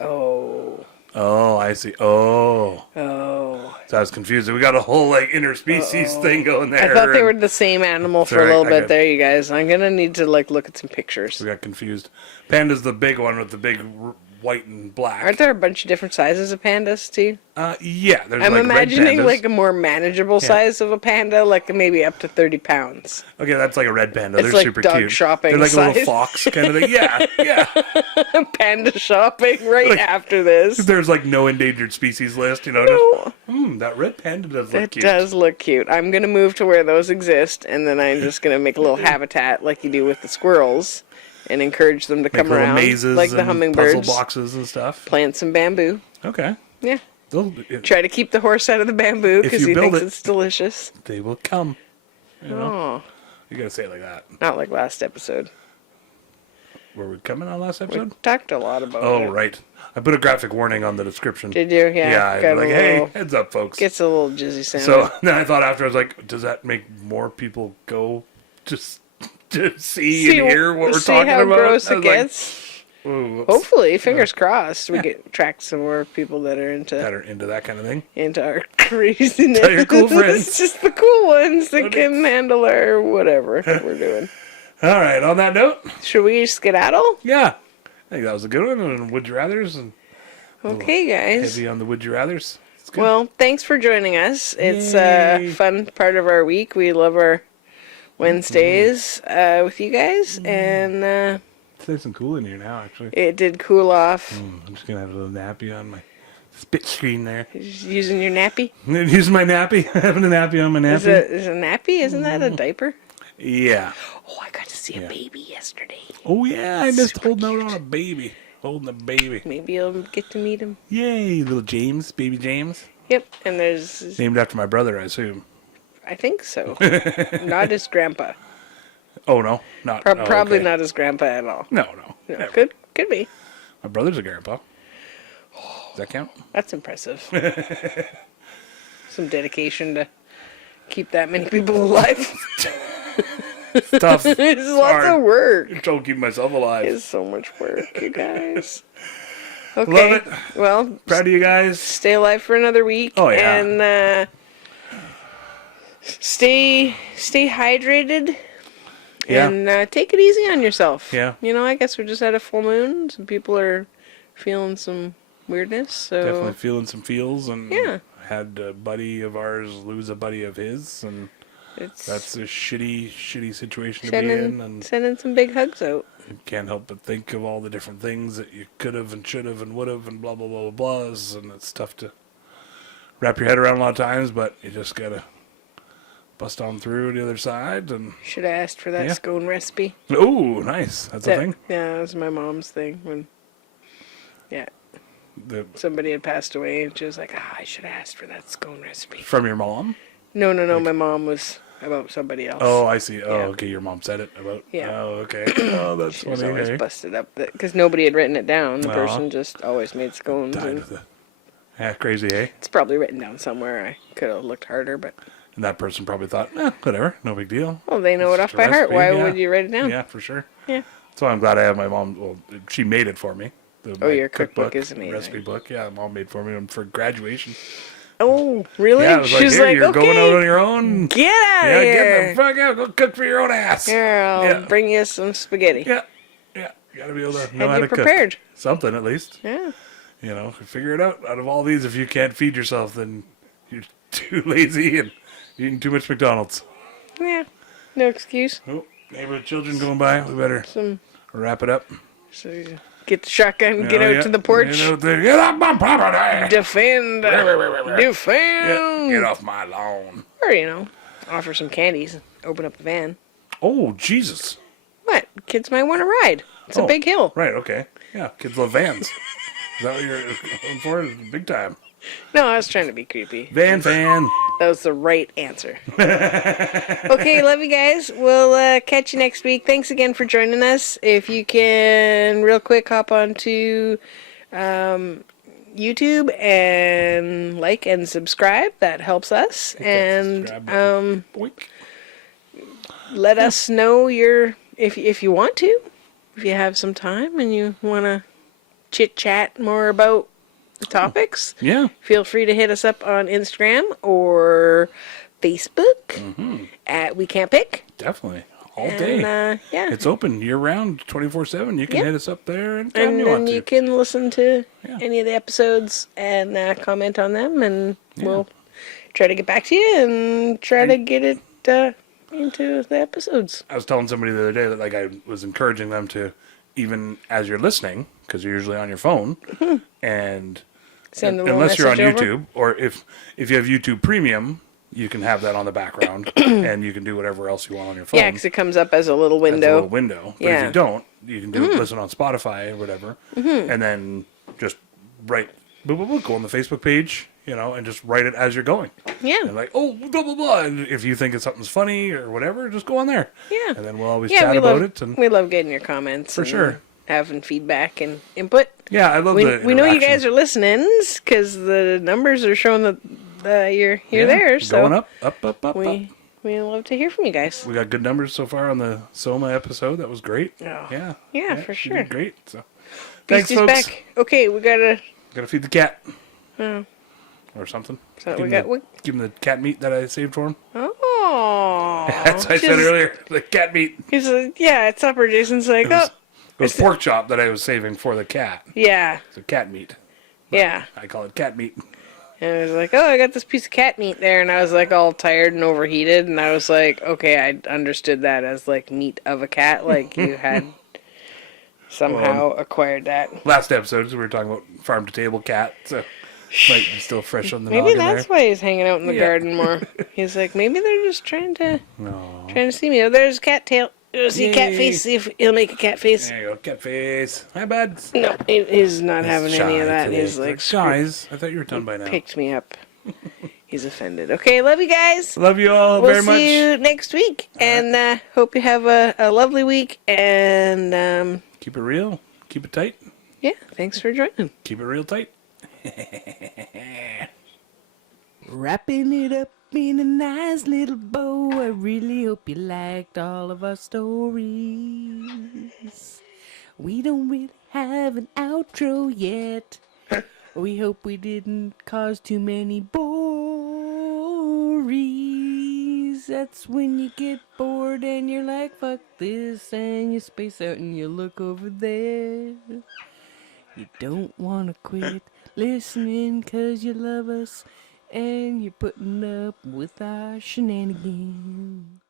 Oh. Oh, I see. Oh. Oh. So I was confused. We got a whole, like, interspecies thing going there. I thought they and were the same animal for a Sorry, little I bit got- there, you guys. I'm going to need to, like, look at some pictures. We got confused. Panda's the big one with the big white and black. Aren't there a bunch of different sizes of pandas, too? Yeah, there's I'm like imagining, red pandas. like, a more manageable size of a panda, like maybe up to 30 pounds. Okay, that's like a red panda. It's They're like super dog cute. shopping They're like a little size. fox kind of thing. Yeah, yeah. Panda shopping right Like- after this. There's like no endangered species list, you know. No. Just, that red panda does look It cute. does look cute. I'm going to move to where those exist, and then I'm just going to make a little habitat like you do with the squirrels and encourage them to Make come little around mazes like the and hummingbirds. puzzle boxes and stuff. Plant some bamboo. Okay. Yeah. They'll- Try to keep the horse out of the bamboo because you he build thinks it- it's delicious. They will come. You know? Oh, You gotta say it like that. not like last episode. Were we coming on last We episode? talked a lot about Oh, it. right. I put a graphic warning on the description. Did you? Yeah. Yeah, got like, a hey, little, heads up, folks. gets a little jizzy sound. So then I thought after, I was like, does that make more people go just to see and hear what we're talking how about? gross I it was like, gets. ooh, whoops. Hopefully, fingers crossed, we get attract some more people that are That are into that kind of thing. into our craziness. Tell your cool friends. It's just the cool ones that can handle our whatever we're doing. All right, on that note, Should we skedaddle? yeah. I think that was a good one. And Would You Rathers and Okay, guys. heavy on the Would You Rathers. It's good. Well, thanks for joining us. It's Yay. a fun part of our week. We love our Wednesdays with you guys, and It's nice and cool in here now, actually. it did cool off. I'm just going to have a little nappy on my spit screen there. Using your nappy. Using my nappy. Having a nappy on my nappy. Is a nappy? Isn't that a diaper? Yeah. Oh, I got to see a baby yesterday. Oh, yeah. I missed holding out on a baby. Holding a baby. Maybe you'll get to meet him. Yay, little James, baby James. Yep, and there's, Named after my brother, I assume. I think so. Not his grandpa. Oh, no. Not. Probably okay. not his grandpa at all. No. No, Never. could be. My brother's a grandpa. Does that count? That's impressive. Some dedication to keep that many people alive. It's tough. It's lots hard. of work. I'm trying to keep myself alive. It's so much work, you guys. Okay. Love it. Well, Proud of you guys. stay alive for another week. Oh, yeah. And stay hydrated. Yeah. And take it easy on yourself. Yeah. You know, I guess we just had a full moon. Some people are feeling some weirdness. So Definitely feeling some feels, and Yeah. had a buddy of ours lose a buddy of his, and it's that's a shitty situation to be in, and sending some big hugs out. you can't help but think of all the different things that you could have and should have and would have and blah blah blah blah blahs, and it's tough to wrap your head around a lot of times, but you just gotta bust on through the other side. And Should have asked for that Yeah. scone recipe. oh, nice, that's a thing. Yeah, that was my mom's thing when. Yeah. The, Somebody had passed away, and she was like, I should have asked for that scone recipe. from your mom? No, my mom was about somebody else. Oh, I see. Oh, Yeah. okay, your mom said it about. Yeah. Oh, okay. Oh, that's She was funny. always eh? busted up because nobody had written it down. The Aw. person just always made scones. Died And with it. Yeah, crazy, eh? it's probably written down somewhere. I could have looked harder, but And that person probably thought, whatever, no big deal. well, they know it off Just a by heart. recipe, Why yeah. would you write it down? Yeah, for sure. Yeah. So I'm glad I have my mom. Well, she made it for me. My your cookbook is amazing. Recipe book, yeah, mom made for me for graduation. Oh, really? Yeah, it was like, She's here, like, you're okay, going out on your own. get out Yeah, of get here. the fuck out. Go cook for your own ass. Here, I'll Yeah. bring you some spaghetti. Yeah, yeah. You gotta be able to know Have how you to prepared? cook something at least. Yeah. You know, figure it out. Out of all these, if you can't feed yourself, then you're too lazy and eating too much McDonald's. Yeah. No excuse. Oh, neighborhood children going by. We better Some. wrap it up. So you get the shotgun, get Oh, out yeah. to the porch, Get out there. Get off my property. defend, Yeah, defend. get off my lawn. Or, you know, offer some candies, open up the van. Oh, Jesus. What? Kids might want to ride. It's a Oh, big hill. Right, okay. Yeah, kids love vans. Is that what you're going for? Big time. No, I was trying to be creepy. Van fan. That was the right answer. Okay, love you guys. We'll catch you next week. Thanks again for joining us. If you can, real quick, hop onto YouTube and like and subscribe. That helps us. And subscribe button. Boink. let us know if you want to. If you have some time and you want to chit-chat more about the topics, Yeah. feel free to hit us up on Instagram or Facebook at We Can't Pick. Definitely. All And, day. yeah. It's open year round, 24/7. You can Yep. hit us up there anytime And you then want you to. can listen to Yeah. any of the episodes and comment on them, and we'll try to get back to you and try to get it into the episodes. I was telling somebody the other day that I was encouraging them to, even as you're listening, because you're usually on your phone, and Send a little unless you're on message over. YouTube, or if you have YouTube Premium, you can have that on the background, and you can do whatever else you want on your phone. Yeah, because it comes up as a little That's a window. little window. But if Yeah. you don't, you can do listen on Spotify or whatever, and then just write, boop, boop, boop, go on the Facebook page, and just write it as you're going. Yeah. And like, oh, blah, blah, blah. And if you think it's something's funny or whatever, just go on there. Yeah. And then we'll always Yeah, chat we about love, it. And we love getting your comments. For and sure. Having feedback and input. yeah, I love the We know you interaction. guys are listening because the numbers are showing that you're there. So Going up, up, up, up. we love to hear from you guys. We got good numbers so far on the Soma episode. That was great. Oh. Yeah. Yeah, for she sure. did great. So, thanks, Beastie's folks. back. Okay, we gotta. Gotta feed the cat. Oh. Or something. So give, we him got. give him the cat meat that I saved for him. Oh. That's what I said earlier. The cat meat. He's like, yeah, it's supper. Jason's like, It oh, was pork chop that I was saving for the cat. yeah, The cat meat. yeah. I call it cat meat. And I was like, oh, I got this piece of cat meat there, and I was like all tired and overheated, and I was like, okay, I understood that as like meat of a cat, like you had somehow acquired that. Last episode, we were talking about farm to table cat, so might be still fresh on the Maybe noggin that's there. why he's hanging out in the Yeah. garden more. He's like, maybe they're just trying to No. see me. Oh, there's a cat tail. Oh, see a cat Yay. face. See if he'll make a cat face. There you go, cat face. Hi, bud. No, he's not having any of that. He's like, guys, I thought you were done by now. picked me up. He's offended. Okay, love you guys. Love you all We'll very much. see you next week. And hope you have a lovely week. And Keep it real. Keep it tight. yeah, thanks for joining. Keep it real tight. Wrapping it up in a nice little bow. I really hope you liked all of our stories. We don't really have an outro yet. We hope we didn't cause too many bories. 'cause that's when you get bored and you're like, fuck this, and you space out and you look over there. You don't wanna quit listening 'cause you love us and you're putting up with our shenanigans.